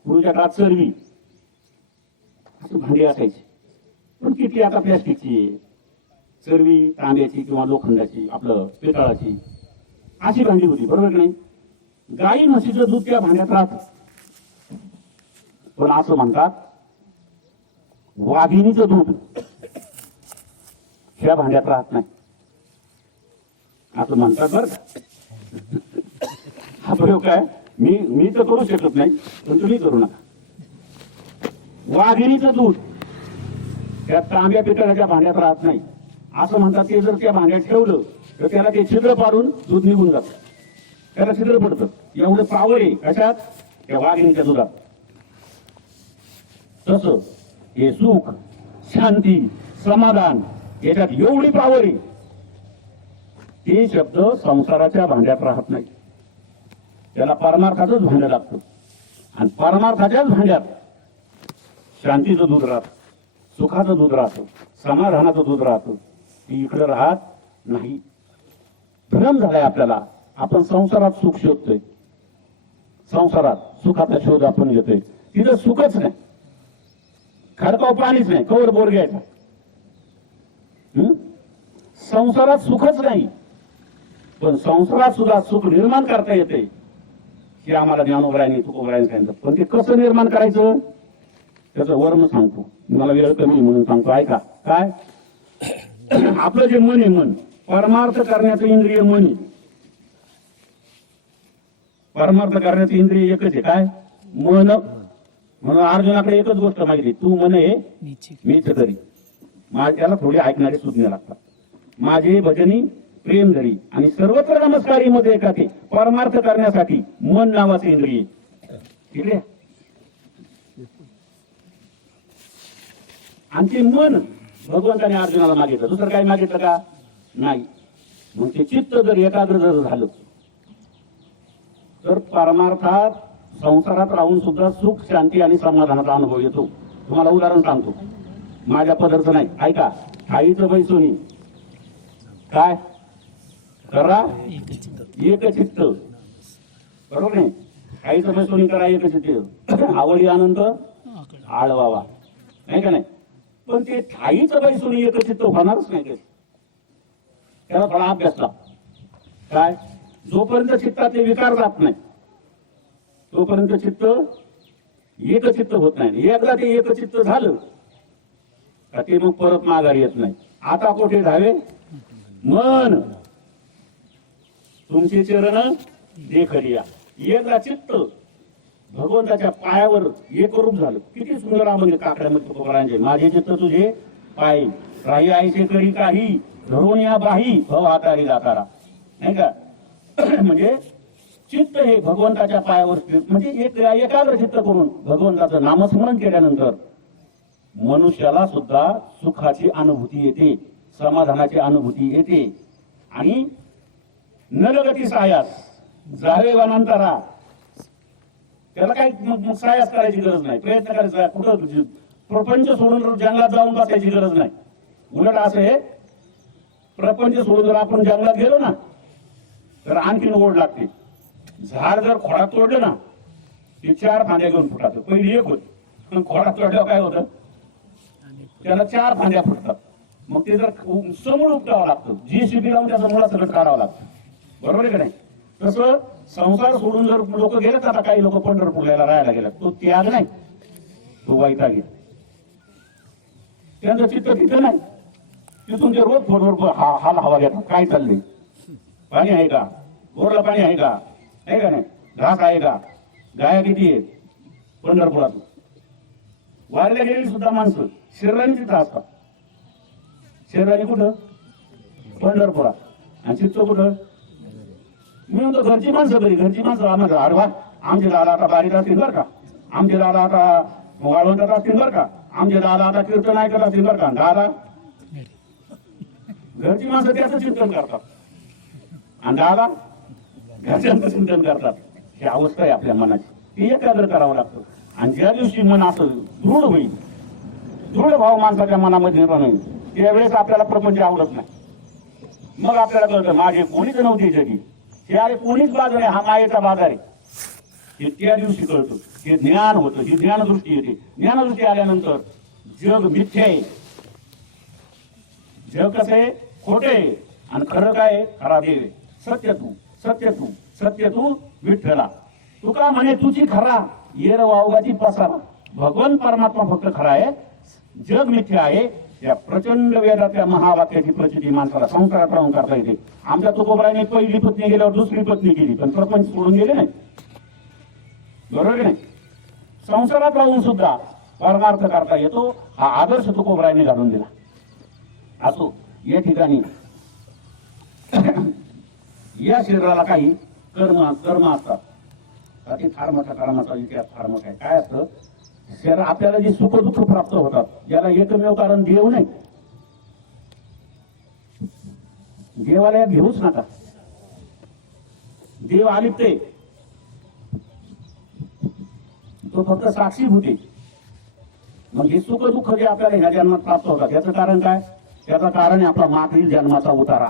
पूर्वीच्या काळात चरवी असं भांडी असायची, पण किटली आता प्लॅस्टिकची आहे. चरवी तांब्याची किंवा लोखंडाची, आपलं पितळाची अशी भांडी होती, बरोबर नाही. गाई म्हशीचं दूध त्या भांड्यात राहत, पण असं म्हणतात वाघिणीचं दूध ह्या भांड्यात राहत नाही, असं म्हणतात बरं का. हा प्रयोग काय मी तर करू शकत नाही, पण तुम्ही करू नका. वाघिणीचं दूध त्या तांब्या पितळाच्या भांड्यात राहत नाही, असं म्हणतात. ते जर त्या भांड्यात ठेवलं तर त्याला ते छिद्र पाडून दूध निघून जातं, त्याला छिद्र पडतं. एवढं पावर आहे कशात, त्या वाघिणीच्या दुधात. तसं हे सुख, शांती, समाधान याच्यात एवढी पावर आहे, ते शब्द संसाराच्या भांड्यात राहत नाही. त्याला परमार्थाचंच भांड लागतं, आणि परमार्थाच्याच भांड्यात शांतीचं दूध राहतं, सुखाचं दूध राहतं, समाधानाचं दूध राहतं. ती इकडे राहत नाही. भ्रम झालाय आपल्याला. आपण संसारात सुख शोधतोय, संसारात सुखाचा शोध आपण घेतोय. तिथं सुखच नाही, खडकाव पाणीच नाही, कवर बोर घ्यायचा. संसारात सुखच नाही, पण संसारात सुद्धा सुख निर्माण करता येते, हे आम्हाला ज्ञानोबरायांनी तुकोबरायांनी सांगितलं. पण ते कसं निर्माण करायचं त्याचं वर्म सांगतो. मला वेळ कमी म्हणून सांगतो, ऐका. काय, आपलं जे मन आहे, मन परमार्थ करण्याचं इंद्रिय मन आहे. परमार्थ करण्याचं इंद्रिय एकच आहे, काय, मन. म्हणून अर्जुनाकडे एकच गोष्ट मागितली, तू मन आहे मीच करी. त्याला थोडे ऐकणारे सुज्ञ लागतात. माझे भजनी प्रेम धरी आणि सर्वत्र नमस्कारी मध्ये एका ते परमार्थ करण्यासाठी मन नावाचे इंद्रिय. ठीक आहे. आणि ते मन भगवंताने अर्जुनाला मागितलं, दुसरं काही मागितलं का नाही. मग ते चित्त जर एकाग्र जर झालं तर परमार्थात संसारात राहून सुद्धा सुख, शांती आणि समाधानाचा अनुभव येतो. तुम्हाला उदाहरण सांगतो, माझ्या पदरचं नाही, ऐका. आईचं बैसोनी काय करा, एक चित्त, बरोबर नाही. आईचं बैसोनी करा एक चित्त, आवडी आनंद आळवावा, नाही का नाही. पण ते ठाईचं बैसोनी एक चित्त होणारच नाही. त्याला थोडा अभ्यास लागतो. काय, जोपर्यंत चित्तातले विकार जात नाही तोपर्यंत चित्त एकचित्त होत नाही. एकदा ते एकचित्त झालं का ते मग परत माघारी येत नाही. आता कोठे धावे मन तुमचे चरण देखलिया. एकदा चित्त भगवंताच्या पायावर एकरूप झालं. किती सुंदर म्हणजे काकड्यामध्ये तुकोबरांचे, माझे चित्त तुझे पायी राही आईचे करी काही धरून या बाही भव हातारी जातारा, नाही का. म्हणजे चित्त हे भगवंताच्या पायावर, म्हणजे एक एकाग्र चित्त करून भगवंताचं नामस्मरण केल्यानंतर मनुष्याला सुद्धा सुखाची अनुभूती येते, समाधानाची अनुभूती येते. आणि नलगती सायास जावे वनांतरा. त्याला काही मग सायास करायची गरज नाही, प्रयत्न करायचा कुठं प्रपंच सोडून जंगलात जाऊन बसायची गरज नाही. उलट असं आहे, प्रपंच सोडून जर आपण जंगलात गेलो ना तर आणखीन ओढ लागते. झाड जर खोडात तोडलं ना ते 4 फांद्या घेऊन फुटात. पहिली एक होती, पण खोडात तोडल्यावर काय होतं, त्याला 4 फांद्या फुटतात. मग ते जर समूळ उपटावं लागतं, JCB लावून त्याचा मुळा सगळं काढावं लागतं. बरोबर आहे का नाही? तसं संसार सोडून जर लोक गेलेत, आता काही लोक पंढरपूरला राहायला गेले, तो त्याग नाही, तो वैताग आहे. त्यांचं चित्त तिथं नाही. तिथून ते रोज फोनवर हाल हवा घेतात, काय चाललंय, पाणी आहे का, बोरला पाणी आहे का, आहे का नाही, घास आहे का, गाया किती आहेत. पंढरपुरात वारीला गेलेली सुद्धा माणसं शरीराने तिथं असतात. शरीराने कुठं? पंढरपुरात. आणि चित्त कुठं? मी म्हणतो घरची माणसं बरी, घरची माणसं आम्हाला अडवा, आमचे दादा आता बारीत असतील बरं का, आमचे दादा आता वाळवंटात असतील बरं का, आमचे दादा आता कीर्तन ऐकत असतील बरं का. दादा घरची माणसं त्याचं चिंतन करतात आणि दादा घरच्यांचं चिंतन करतात. ही अवस्था आहे आपल्या मनाची, ती एकाग्र करावं लागतं. आणि ज्या दिवशी मन असं दृढ होईल, दृढ भाव माणसाच्या मनामध्ये निर्माण होईल, त्यावेळेस आपल्याला प्रपंच आवडत नाही. मग आपल्याला कळतं माझे कोणीच नव्हते जगी, हे अरे कोणीच बाजार आहे, हा मायेचा बाजार आहे. हे त्या दिवशी कळतं, हे ज्ञान होतं, ही ज्ञानदृष्टी येते. ज्ञानदृष्टी आल्यानंतर जग मिथ्या आहे, जग कसं आहे, खोटे आहे, आणि खरं काय आहे, खरा देव आहे. सत्य तू, सत्य तू, सत्य तू विठ्ठला. तुका म्हणे तुझी खरा, येर वावगाची पसारा. भगवान परमात्मा फक्त खरा आहे, जग मिथ्या आहे. या प्रचंड वेदातल्या महावाक्याची प्रचिती माणसाला संसारात राहून करता येते. आमच्या तुकोबराने पहिली पत्नी गेल्यावर दुसरी पत्नी केली, पण प्रपंच सोडून गेले नाही. बरोबर की नाही? संसारात राहून सुद्धा परमार्थ करता येतो, हा आदर्श तुकोबराने घालून दिला. असो, या ठिकाणी या शरीराला काही कर्म असतात. ते फार मोठा कर्माचा इतिहास फार मोठा आहे. काय असतं, शरीर आपल्याला जे सुख दुःख प्राप्त होतात, याला एकमेव कारण देव नाही. देवाला या घेऊच नका, देव अलिप्त आहे, तो फक्त साक्षीभूत आहे. मग हे सुख दुःख जे आपल्याला ह्या जन्मात प्राप्त होतात, याचं कारण काय? त्याचं कारण आहे आपला मागील जन्माचा उतारा.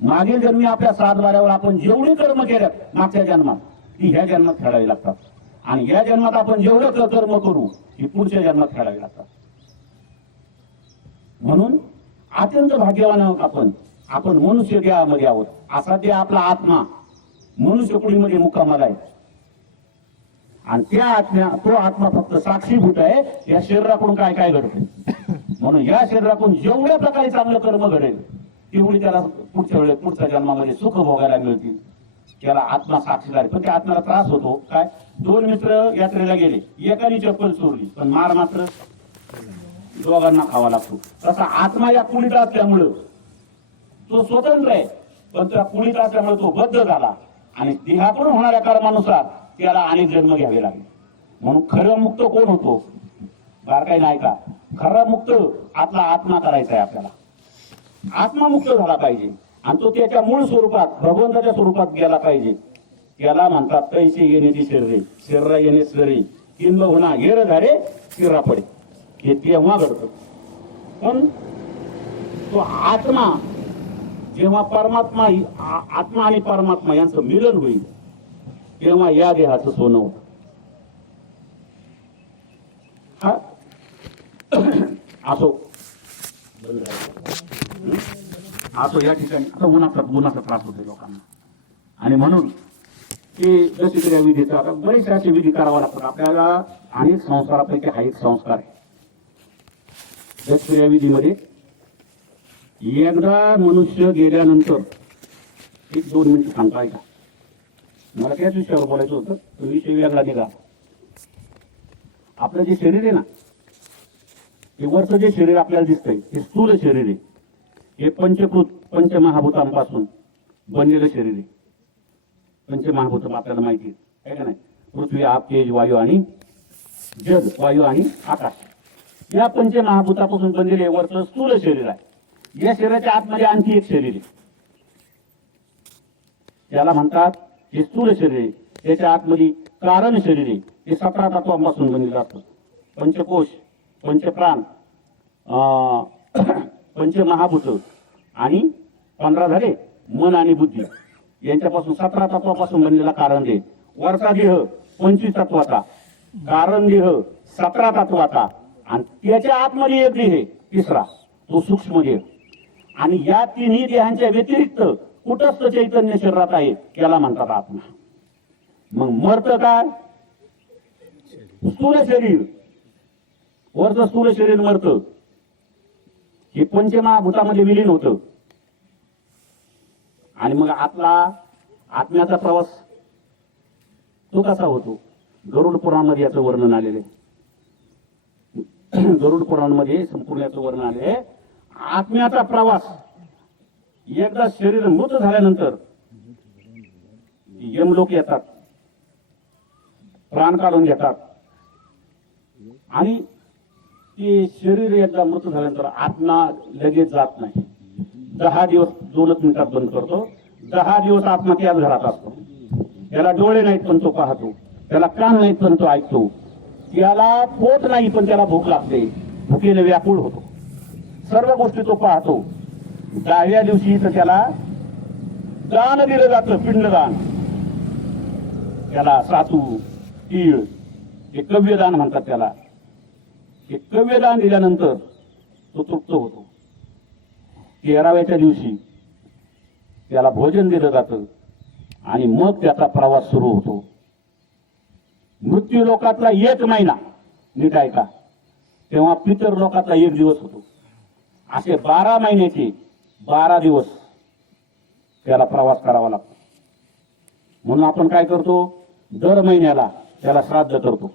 मागील जन्मी आपल्या 7 वाऱ्यावर आपण जेवढी कर्म केल्यात मागच्या जन्मात, ती ह्या जन्मात फेडावी लागतात. आणि या जन्मात आपण जेवढं कर्म करू, ती पुढच्या जन्मात फेडावी लागतात. म्हणून अत्यंत भाग्यवान आहोत आपण मनुष्य देहामध्ये आहोत. असा देह आपला आत्मा मनुष्य कुळीमध्ये मुक्कामाला आहे. आणि तो आत्मा फक्त साक्षीभूत आहे या शरीराकडून काय काय घडते. म्हणून या शरीराकडून जेवढ्या प्रकारे चांगलं कर्म घडेल, तेवढी त्याला पुढच्या जन्मामध्ये सुख भोगायला मिळतील. त्याला आत्मा साक्षीदार. पण त्या आत्म्याला त्रास होतो. काय? 2 मित्र यात्रेला गेले, एकाने चप्पल चोरली, पण मार मात्र दोघांना खावा लागतो. तसा आत्मा या कुळीत असल्यामुळं तो स्वतंत्र आहे, पण त्या कुळीत असल्यामुळे तो बद्ध झाला आणि देहाकडून होणाऱ्या कर्मानुसार त्याला अनेक जन्म घ्यावे लागले. म्हणून खरं मुक्त कोण होतो? बारकाई नाही का? खरं मुक्त आपला आत्मा करायचा आहे. आपल्याला आत्मा मुक्त झाला पाहिजे आणि तो त्याच्या मूळ स्वरूपात भगवंताच्या स्वरूपात गेला पाहिजे. त्याला म्हणतात तैसे येण्याची शरीरे, शरीरा येणे सरे, किंब होणार येर झारे शिरा पडे. हे तेव्हा घडतं. पण तो आत्मा जेव्हा आत्मा आणि परमात्मा यांचं मिलन होईल, तेव्हा या देहाचं सोनं होतं. असो या ठिकाणी आता उन्हाचा त्रास होतो लोकांना. आणि म्हणून ते दशक्रिया विधीचा आता बरेचसे असे विधी करावा लागतात आपल्याला. अनेक संस्कारापैकी हा एक संस्कार आहे. दशक्रिया विधीमध्ये एकदा मनुष्य गेल्यानंतर 1-2 मिनिट सांगता का? मला त्याच विषयावर बोलायचं होतं, तो विषय वेगळा निघा. आपलं जे शरीर आहे ना, हे वरचं जे शरीर आपल्याला दिसतंय हे स्थूल शरीर आहे. हे पंचमहाभूतांपासून बनलेलं शरीर आहे. पंचमहाभूत आपल्याला माहिती आहे का नाही? पृथ्वी, आप, तेज, वायू आणि जल, वायू आणि आकाश, या पंचमहाभूतापासून बनलेले वरचं स्थूल शरीर आहे. या शरीराच्या आतमध्ये आणखी एक शरीर आहे. त्याला म्हणतात हे स्थूल शरीर आहे. त्याच्या आतमध्ये कारण शरीर आहे, हे 17 तत्वांपासून बनलेलं असतं. पंचकोश, पंचप्राण, पंचमहाभूत आणि 15 झाले मन आणि बुद्धी, यांच्यापासून 17 तत्वापासून बनलेला कारण देह. वरचा देह 25 तत्वाचा, कारण देह 17 तत्वाचा, आणि त्याच्या आतमध्ये एक देह तिसरा, तो सूक्ष्म देह. आणि या तिन्ही देहांच्या व्यतिरिक्त कुटस्थ चैतन्य शरीरात आहे, त्याला म्हणतात आत्मा. मग मरत काय? स्थूल शरीर, वरचं स्थूल शरीर मरत, हे पंचमहाभूतामध्ये विलीन होतं. आणि मग आत्म्याचा प्रवास तो कसा होतो? गरुड पुराणामध्ये याचं वर्णन आलेलं आहे. गरुड पुराणामध्ये संपूर्ण याचं वर्णन आले आहे. आत्म्याचा प्रवास एकदा शरीर मृत झाल्यानंतर यमलोक येतात, प्राण काढून घेतात, आणि ते शरीर एकदा मृत झाल्यानंतर आत्मा लगेच जात नाही. 10 दिवस 2 मिनिटात बंद करतो. 10 दिवस आत्मा त्याच घरात असतो. त्याला डोळे नाहीत पण तो पाहतो, त्याला कान नाहीत पण तो ऐकतो, त्याला पोट नाही पण त्याला भूक लागते, भुकेने व्याकुळ होतो, सर्व गोष्टी तो पाहतो. 10व्या दिवशी तर त्याला दान दिलं जातं, पिंडदान. त्याला सातू, तीळ, हे कव्यदान म्हणतात त्याला. हे कव्यदान दिल्यानंतर तो तृप्त होतो. 13व्या दिवशी त्याला भोजन दिलं जातं आणि मग त्याचा प्रवास सुरू होतो. मृत्यू लोकातला 1 महिना, नीट ऐका, तेव्हा पितर लोकातला 1 दिवस होतो. असे 12 महिन्याचे 12 दिवस त्याला प्रवास करावा लागतो. म्हणून आपण काय करतो? दर महिन्याला त्याला श्राद्ध करतो.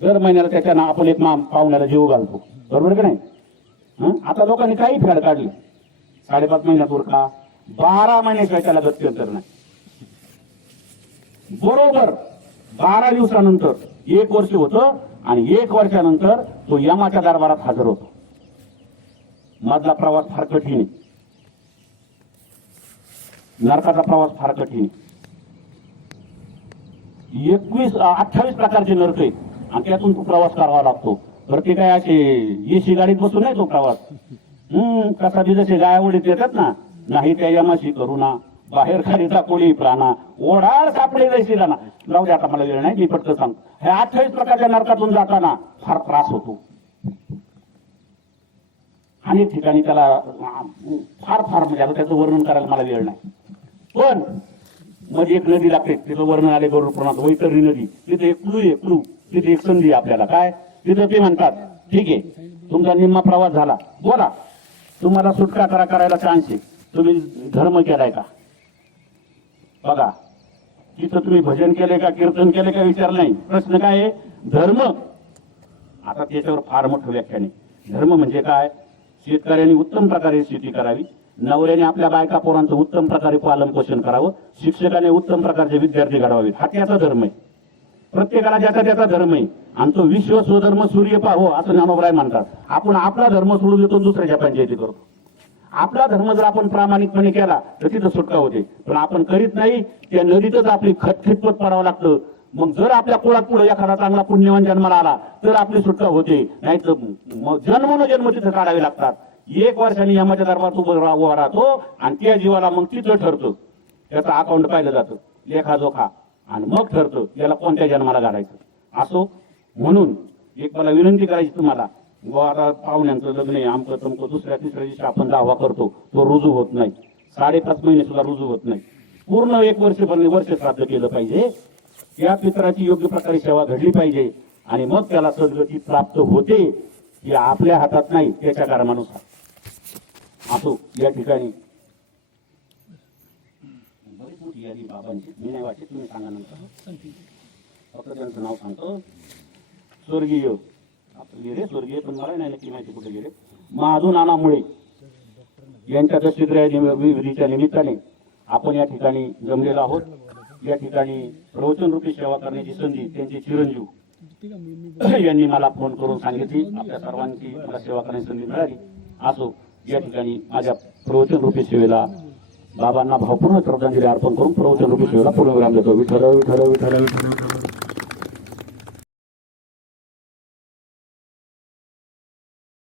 दर महिन्याला त्याच्या आपण एक पाहुण्याला जीव घालतो, बरोबर की नाही? आता लोकांनी काही फेड काढली, 5.5 महिन्यात उरका, 12 महिन्याशिवाय त्याला गत्यंतर नाही. बरोबर 12 दिवसानंतर 1 वर्ष होतं, आणि 1 वर्षानंतर तो यमाच्या दरबारात हजर होतो. मधला प्रवास फार कठीण आहे, नरकाचा प्रवास फार कठीण आहे. 28 प्रकारचे नरक आहेत, आणि त्यातून तो प्रवास करावा लागतो. तर ते काय असे एसी गाडीत बसून नाही तो प्रवास. कसा जसे गायावडीत येतात ना, नाही त्या यमाशी करुणा, बाहेर खालीचा कोळी प्राणा, ओढाळ सापडे जैसी ना. जाऊ दे, आता मला वेळ नाही, मी पटकन सांगतो. हे 28 प्रकारच्या नरकातून जाताना फार त्रास होतो. अनेक ठिकाणी त्याला फार म्हणजे आता त्याचं वर्णन करायला मला वेळ नाही. पण मध्ये एक नदी लागते, तिचं वर्णन आले गरुड पुराणात, वैतरणी नदी. तिथे एक क्लू आहे, क्लू. तिथे एक संधी आपल्याला काय, तिथं ते म्हणतात ठीक आहे, तुमचा निम्मा प्रवास झाला, बोला तुम्हाला सुटका करायला चान्स आहे, तुम्ही धर्म केलाय का बघा. तिथं तुम्ही भजन केलंय का, कीर्तन केलंय का विचार नाही. प्रश्न काय आहे? धर्म. आता त्याच्यावर फार मोठं व्याख्यान आहे. धर्म म्हणजे काय? शेतकऱ्यांनी उत्तम प्रकारे शेती करावी, नवऱ्याने आपल्या बायका पोरांचं उत्तम प्रकारे पालन पोषण करावं, शिक्षकाने उत्तम प्रकारचे विद्यार्थी घडवावेत, हा त्याचा धर्म आहे. प्रत्येकाला ज्याचा त्याचा धर्म आहे. आणि तो विश्व स्वधर्म सूर्य पाहो असं ज्ञानोबराय म्हणतात. आपण आपला धर्म सोडून देतो, दुसऱ्याच्या पंचायती करतो. आपला धर्म जर आपण प्रामाणिकपणे केला तर तिथं सुटका होते, पण आपण करीत नाही. त्या नदीतच आपली खतखितपत पडावं लागतं. मग जर आपल्या कुळात पुढे एखादा चांगला पुण्यवान जन्माला आला तर आपली सुटका होते, नाही तर मग जन्म तिथं काढावे लागतात. 1 वर्षाने यमाच्या दरबारात उभा राहतो, आणि त्या जीवाला मग तिथं ठरतं, त्याचं अकाउंट पाहिलं जातं, लेखाजोखा, आणि मग ठरतं याला कोणत्या जन्माला घालायचं. असो, म्हणून एक मला विनंती करायची तुम्हाला, आता पाहुण्यांचं लग्न आहे, आमचं तमकं, दुसऱ्या तिसऱ्या दिवशी आपण दावा करतो, तो रुजू होत नाही. 5.5 महिने सुद्धा रुजू होत नाही. पूर्ण 1 वर्ष श्राद्ध केलं पाहिजे. या पितराची योग्य प्रकारे सेवा घडली पाहिजे, आणि मग त्याला सद्गती प्राप्त होते. ही आपल्या हातात नाही, त्याच्या कर्मानुसार. असो, या ठिकाणी बरीच मोठी यादी बाबांची, मी नाही वाटत, तुम्ही सांगा नंतर, फक्त त्यांचं नाव सांगतो. स्वर्गीय आपले गेले, स्वर्गीय पण मला नाही नक्की माहिती कुठे गेले, महादू नाना मुळे यांच्या दशविधीच्या निमित्ताने आपण या ठिकाणी जमलेलो आहोत. या ठिकाणी प्रवचन रूपी सेवा करण्याची संधी त्यांचे चिरंजीव यांनी मला फोन करून सांगितली. आपल्या सर्वांची मला सेवा करण्याची संधी मिळाली. असो, या ठिकाणी माझ्या प्रवचन रूपी सेवेला बाबांना भावपूर्ण श्रद्धांजली अर्पण करून प्रवचन रूपी सेवेला पूर्णविराम देतो. विठ्ठल विठ्ठल विठ्ठल विठ्ठल विठ्ठल.